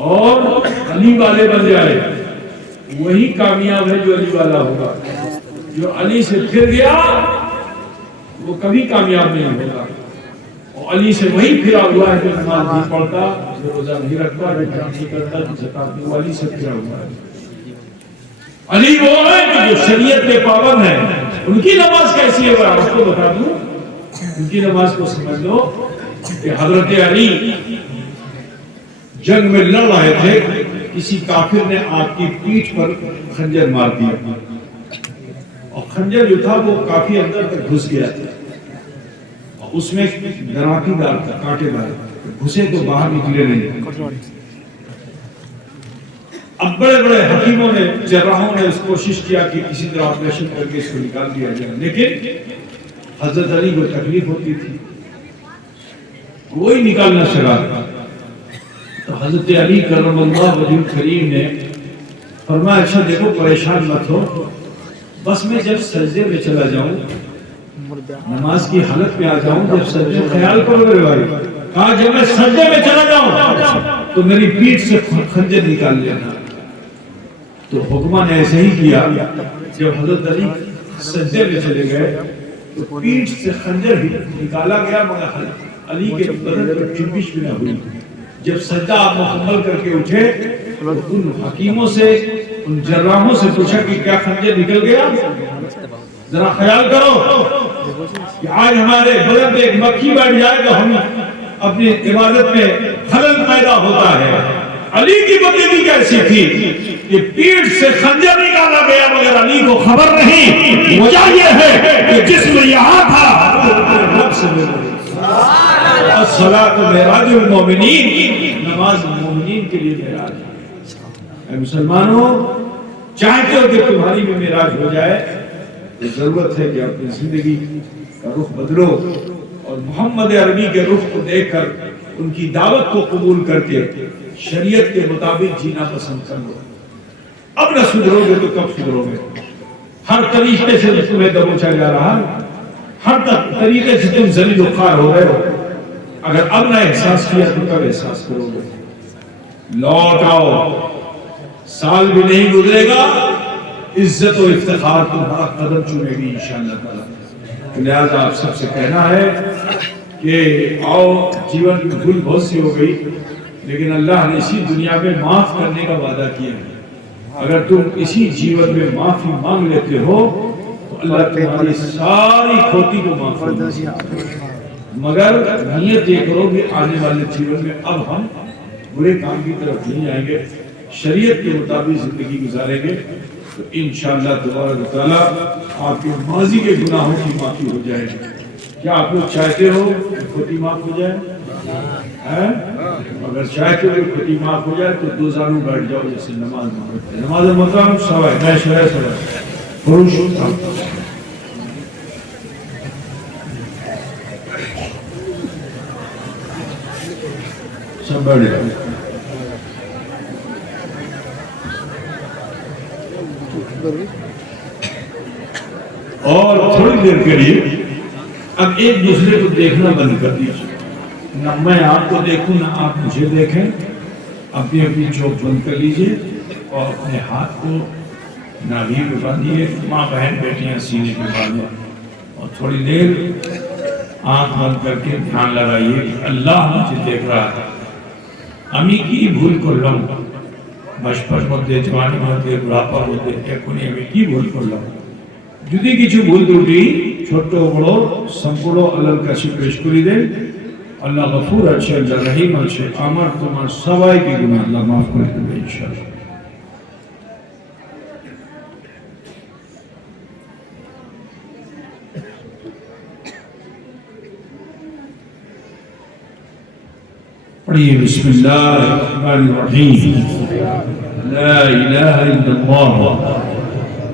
اور علی والے بن جائے. وہی کامیاب ہے جو علی والا ہوگا. جو علی سے پھر گیا وہ کبھی کامیاب نہیں ہوگا. اور علی سے وہی پھرا ہوا ہے جو نماز نہیں پڑھتا, جو روزہ نہیں رکھتا, جو حج نہیں کرتا, جو زکات نہیں, وہ علی سے پھرا ہوا ہے. علی وہ ہے کہ جو شریعت کے پابند ہیں. ان کی نماز کیسی ہے وہ آپ کو بتا دوں. ان کی نماز کو سمجھ لو کہ حضرت علی جنگ میں لڑ رہے تھے, کسی کافر نے آپ کی پیٹھ پر خنجر مار دیا اور خنجر جو تھا وہ کافی اندر تک گھس گیا تھا اور اس میں گراتی دار تھا, کانٹے دار, گھسے تو باہر نکلے نہیں. اب بڑے بڑے حکیموں نے, جراحوں نے اس کوشش کیا کہ کسی طرح آپریشن کر کے اس کو نکال دیا جائے, لیکن حضرت علی کو تکلیف ہوتی تھی, کوئی نکالنا چلا. تو حضرت علی کرم اللہ وجہ کریم نے فرمایا اچھا دیکھو پریشان مت ہو, بس میں جب سجدے میں چلا جاؤں, نماز کی حالت میں آ جاؤں, جب سجدے میں خیال کرو میرے بھائی, کہا جب میں سجدے میں چلا جاؤں تو میری پیٹھ سے خنجر نکال لینا. تو حکمہ نے ایسے ہی کیا. جب حضرت علی سجدے میں چلے گئے تو پیٹھ سے خنجر ہی نکالا گیا, مگر علی کے بدن پر چبش بھی نہ ہوئی. جب سجدہ آپ مکمل کر کے اٹھے تو ان حکیموں سے, ان جراحوں سے پوچھا کہ کیا خنجر نکل گیا؟ ذرا خیال کرو کہ آج ہمارے بدن پہ ایک مکھی بیٹھ جائے تو ہم اپنی عبادت میں خلل پیدا ہوتا ہے. علی کی بندگی کیسی تھی کہ پیٹھ سے خنجر نکالا گیا مگر علی کو خبر نہیں. وجہ یہ ہے کہ جسم یہاں تھا, رب سے مل الصلاۃ معراج المومنین, نماز مومنین کے لیے معراج ہے. اے مسلمانوں, چاہتے ہو کہ تمہاری بھی معراج ہو جائے تو ضرورت ہے کہ اپنی زندگی کا رخ بدلو اور محمد عربی کے رخ کو دیکھ کر ان کی دعوت کو قبول کر کے شریعت کے مطابق جینا پسند کر لو. اب نہ سدھرو گے تو کب سدھرو گے؟ ہر طریقے سے تمہیں دبوچا جا رہا, ہر طریقے سے تم ذلیل و خوار ہو رہے ہو. اگر اب نہ احساس کیا تو کب احساس کرو گے؟ لوٹ آؤ, سال بھی نہیں گزرے گا عزت و افتخار تمہارا قدم چومے گی انشاءاللہ تعالیٰ. لہذا آپ سب سے کہنا ہے کہ آؤ، جیون میں بھول بہت سی ہو گئی، لیکن اللہ نے اسی دنیا میں معاف کرنے کا وعدہ کیا ہے. اگر تم اسی جیون میں معافی مانگ لیتے ہو تو اللہ تمہاری ساری کھوتی کو معاف کر دے گا. مگر نیت یہ کرو کہ آنے والے جیون میں اب ہم برے کام کی طرف نہیں جائیں گے، شریعت کے مطابق زندگی گزاریں گے، تو انشاءاللہ تبارک و تعالیٰ آپ کے ماضی کے گناہوں کی معافی ہو جائے گی. کیا آپ لوگ چاہتے ہو کہ کھوتی معاف ہو جائے؟ اگر چاہتے ہو کہ کھوتی معاف ہو جائے تو دو زانوں بیٹھ جاؤ جیسے نماز مانگتے ہیں. نماز مقام سوائے میں شرح سوائے خروش سب بیٹھ جاؤ. اور تھوڑی دیر کے لیے اب ایک دوسرے کو دیکھنا بند کر دیجیے. نہ میں آپ کو دیکھوں نہ آپ مجھے دیکھیں. اپنی اپنی چوک بند کر لیجیے اور اپنے ہاتھ کو ناگھی پہ باندھیے. ماں بہن بیٹیاں سینے پہ باندھیں اور تھوڑی دیر آنکھ بند کر کے دھیان لگائیے کہ اللہ مجھے دیکھ رہا ہے. امی کی بھول کو لم بچپن مدے جوانی مدے بڑھاپا مدے এখনই আমি কি ভুল করলাম. যদি কিছু ভুল ত্রুটি ছোট বড় সম্পূর্ণ আল্লাহর কাছে পেশ করে দেন, আল্লাহ গফুর আছে, আল্লাহ রহিম আছে, আমার তোমার সবাইকে গুনাহ আল্লাহ মাফ করে দেবে ইনশাআল্লাহ. پڑھیے بسم اللہ الرحمن الرحیم. لا الہ الا اللہ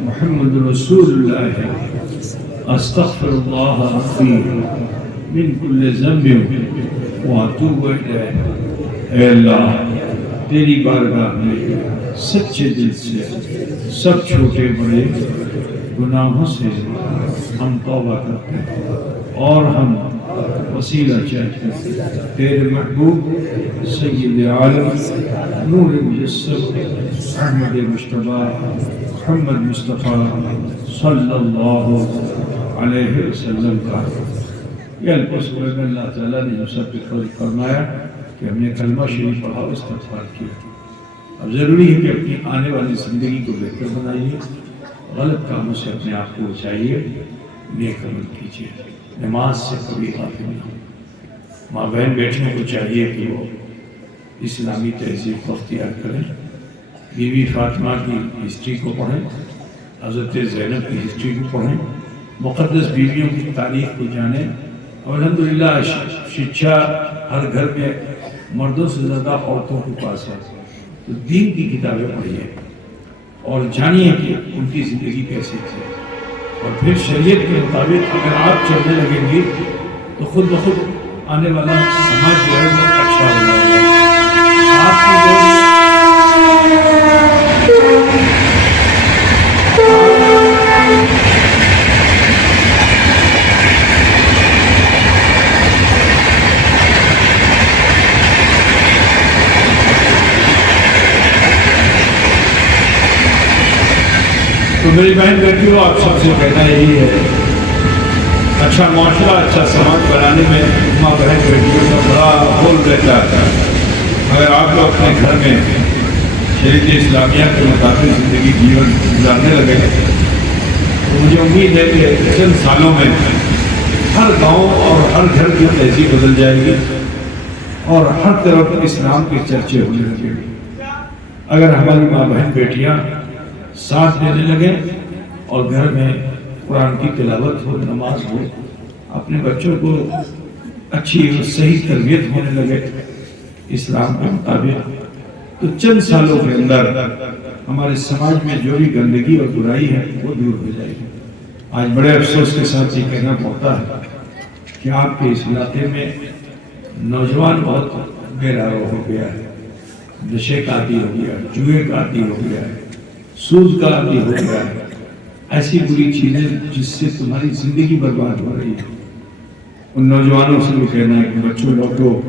محمد رسول اللہ استغفر اللہ ربی من کل ذنب واتوب الیہ. اے اللہ تیری بارگاہ میں سچے دل سے سب چھوٹے بڑے گناہوں سے ہم توبہ کرتے ہیں اور ہم وسیلہ چاہتے ہیں تیرے محبوب سید عالم نور مجسم احمد مجتبی محمد مصطفیٰ صلی اللہ علیہ وسلم کا. یہ القصور میں اللہ تعالیٰ نے ہم سب پہ فضل فرمایا کہ ہم نے کلمہ شریف پڑھا اور استغفار کیا. اب ضروری ہے کہ اپنی آنے والی زندگی کو بہتر بنائیے، غلط کاموں سے اپنے آپ کو بچائیے، نیک عمل کیجیے، نماز سے کبھی غافل نہ ہو. ماں بہن بیٹھنے کو چاہیے کہ وہ اسلامی تہذیب کو اختیار کریں. بیوی فاطمہ کی ہسٹری کو پڑھیں، حضرت زینب کی ہسٹری کو پڑھیں، مقدس بیویوں کی تاریخ کو جانیں. الحمدللہ شکشا ہر گھر میں مردوں سے زیادہ عورتوں کے پاس ہے، تو دین کی کتابیں پڑھیے اور جانیے کہ ان کی زندگی کیسی تھی. اور پھر شریعت کے مطابق اگر آپ چلنے لگیں گے تو خود بخود آنے والا سماج جو ہے وہ اچھا ہو جائے گا. آپ کی جو تو میری بہن بیٹیوں آپ سب سے کہنا یہی ہے، اچھا معاشرہ اچھا سماج بنانے میں ماں بہن بیٹیوں کا بڑا رول رہتا ہے. اگر آپ لوگ اپنے گھر میں شریعت اسلامیہ کے مطابق زندگی جیون گزارنے لگے تو مجھے امید ہے کہ چند سالوں میں ہر گاؤں اور ہر گھر کی تہذیب بدل جائے گی اور ہر طرف اسلام کے چرچے ہونے لگے گی. اگر ہماری ماں بہن بیٹیاں ساتھ دینے لگے اور گھر میں قرآن کی تلاوت ہو، نماز ہو، اپنے بچوں کو اچھی اور صحیح تربیت ہونے لگے اسلام کے مطابق، تو چند سالوں کے اندر ہمارے سماج میں جو بھی گندگی اور برائی ہے وہ دور ہو جائے گی. آج بڑے افسوس کے ساتھ یہ کہنا پڑتا ہے کہ آپ کے اس علاقے میں نوجوان بہت بے راہ ہو گیا ہے، نشے کا عادی ہو گیا ہے، جوئے کا عادی ہو گیا ہے، سود کا عادی ہو گیا ہے. ایسی بری چیزیں جس سے تمہاری زندگی برباد ہو رہی ہے. ان نوجوانوں سے بھی کہنا ہے کہ بچوں لوٹو،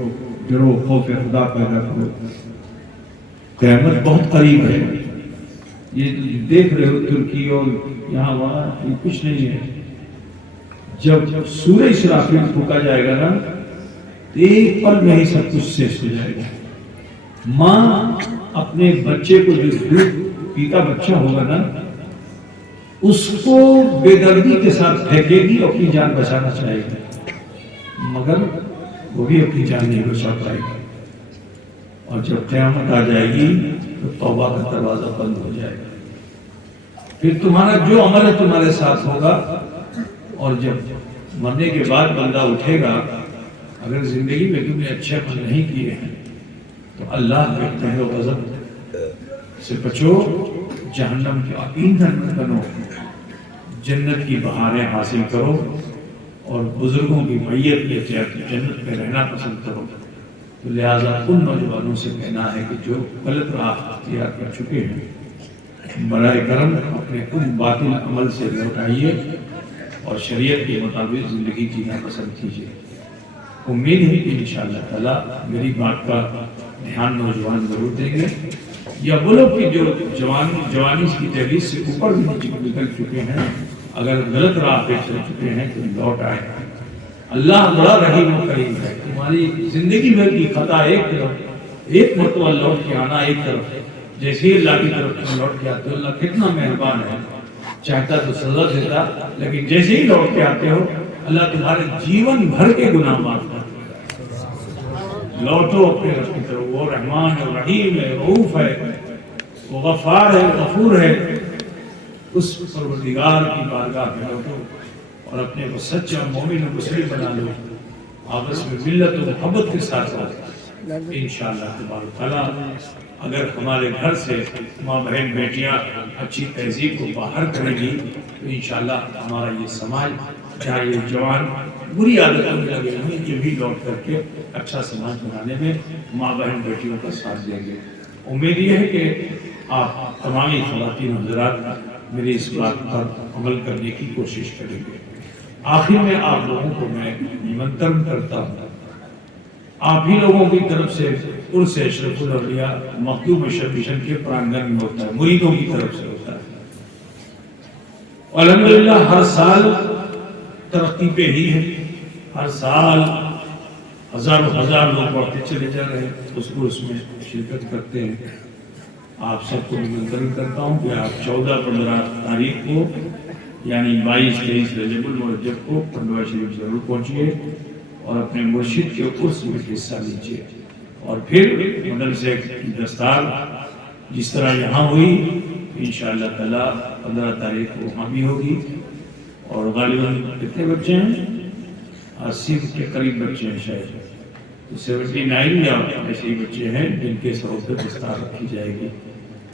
ڈرو، خوف خدا پیدا کرو. قیامت بہت قریب ہے. یہ دیکھ رہے ہو ترکی اور یہاں وہاں، یہ کچھ نہیں ہے. جب سورہ اسرافیل پھونکا جائے گا نا تو ایک پل میں ہی سب کچھ شیش ہو جائے گا. ماں اپنے بچے کو جو دودھ پیتا بچہ ہوگا نا اس کو بے دردی کے ساتھ پھینکے گی، اپنی جان بچانا چاہے گی، مگر وہ بھی اپنی جان نہیں بچا پائے گی. اور جب قیامت آ جائے گی تو توبہ کا دروازہ بند ہو جائے گا. پھر تمہارا جو عمل ہے تمہارے ساتھ ہوگا. اور جب مرنے کے بعد بندہ اٹھے گا، اگر زندگی میں تم نے اچھے عمل نہیں کیے ہیں تو اللہ کے قہر و غضب سے بچو، جہنم کے ایندھن میں بنو، جنت کی بہاریں حاصل کرو اور بزرگوں کی میت کے تحت جنت میں رہنا پسند کرو. تو لہٰذا ان نوجوانوں سے کہنا ہے کہ جو غلط راہ اختیار کر چکے ہیں، برائے کرم اپنے ان باطل عمل سے لوٹ آئیے اور شریعت کے مطابق زندگی جینا پسند کیجیے. امید ہے کہ انشاءاللہ تعالیٰ میری بات کا دھیان نوجوان ضرور دیں گے، یا وہ لوگ کہ جو جوانی کی دہلیز سے اوپر بھی نکل چکے ہیں، اگر غلط راہ پہ چل چکے ہیں تو لوٹ آئے. اللہ بڑا رحیم و کریم ہے. تمہاری زندگی بھر کی خطا ایک طرف، ایک مرتبہ لوٹ کے آنا ایک طرف، جیسے ہی اللہ کی طرف تم لوٹ کے آتے ہو، اللہ کتنا مہربان ہے، چاہتا تو سزا دیتا، لیکن جیسے ہی لوٹ کے آتے ہو اللہ تمہارے جیون بھر کے گناہ معاف کرتا. لوٹو اپنے رب کی طرف. وہ رحمان ہے، رحیم ہے، رؤوف ہے، وہ غفار ہے، غفور ہے. اس پروردگار کی بارگاہ میں لوٹو اور اپنے کو سچا مومن و مسلم بنا لو. آپس میں ملت و محبت کے ساتھ رہو. انشاءاللہ تبارک تعالیٰ اگر ہمارے گھر سے ماں بہن بیٹیاں اچھی تہذیب کو باہر کریں گی تو انشاءاللہ ہمارا یہ سماج، جہاں یہ جوان بری عادتوں میں لگے ہوئے ہیں، یہ بھی لوٹ کر کے اچھا سماج بنانے میں ماں بہن بیٹیوں کا ساتھ دیں گے. امید یہ ہے کہ آپ تمامی خواتین حضرات میری اس بات پر عمل کرنے کی کوشش کریں گے. آخر میں آپ لوگوں کو میں نمنترن کرتا ہوں، آپ ہی لوگوں کی طرف سے عرس اشرف الاولیاء مخدوم اشرف مشن کے پرانگن میں ہوتا ہے، مریدوں کی طرف سے ہوتا ہے. الحمدللہ ہر سال ترقی پہ ہی ہے، ہر سال ہزار لوگ بڑھتے چلے جا رہے ہیں، اس عرس میں شرکت کرتے ہیں. آپ سب کو نمنترن کرتا ہوں کہ آپ 14-15 تاریخ کو یعنی 22-23 رجب المرجب کو پنڈوا شریف ضرور پہنچیے اور اپنے مرشد کے عرس میں حصہ لیجیے. اور پھر مدرسے کی دستار جس طرح یہاں ہوئی انشاءاللہ تعالیٰ 15 تاریخ کو وہاں بھی ہوگی. اور غالباً کتنے بچے ہیں؟ 80 کے قریب بچے ہیں شاید، تو 79 یا ایسے ہی بچے ہیں جن کے سبب سے دستار رکھی جائے گی.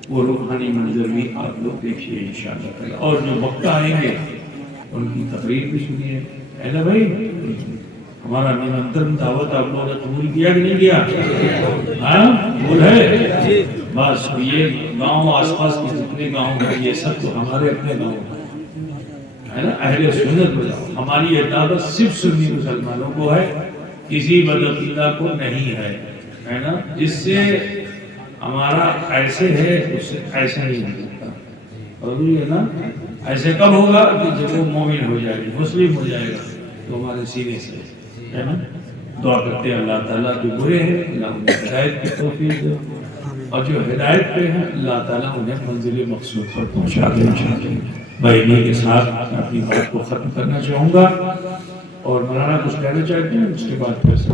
وہ روحانی منظر بھی آپ لوگ دیکھیے انشاءاللہ تعالیٰ. اور جو وقت آئیں گے ان کی تقریر بھی سنیے. ہے نا بھائی؟ ہمارا نمنترن دعوت آپ لوگوں نے قبول کیا کہ نہیں کیا؟ ہاں قبول ہے؟ بس یہ گاؤں آس پاس کے جتنے گاؤں ہیں یہ سب تو ہمارے اپنے گاؤں ہیں، ہے نا؟ اہل سنت بجاؤ. ہماری یہ دعوت صرف سنی مسلمانوں کو ہے، کسی بدعقیدہ کو نہیں ہے نا؟ جس سے ہمارا ایسے ہے اس سے ایسا نہیں ہو سکتا. ضروری ہے نا؟ ایسے کب ہوگا کہ جب وہ مومن ہو جائے گا، مسلم ہو جائے گا تو ہمارے سینے سے، ہے نا؟ دعا کرتے ہیں اللہ تعالیٰ جو برے ہیں اللہ انہیں ہدایت کی توفیق دے، اور جو ہدایت پہ ہیں اللہ تعالیٰ انہیں منزل مقصود پر پہنچا دے. بھائی کے ساتھ میں اپنی بات کو ختم کرنا چاہوں گا. اور مولانا کچھ کہنا چاہتے ہیں اس کے بعد پھر سے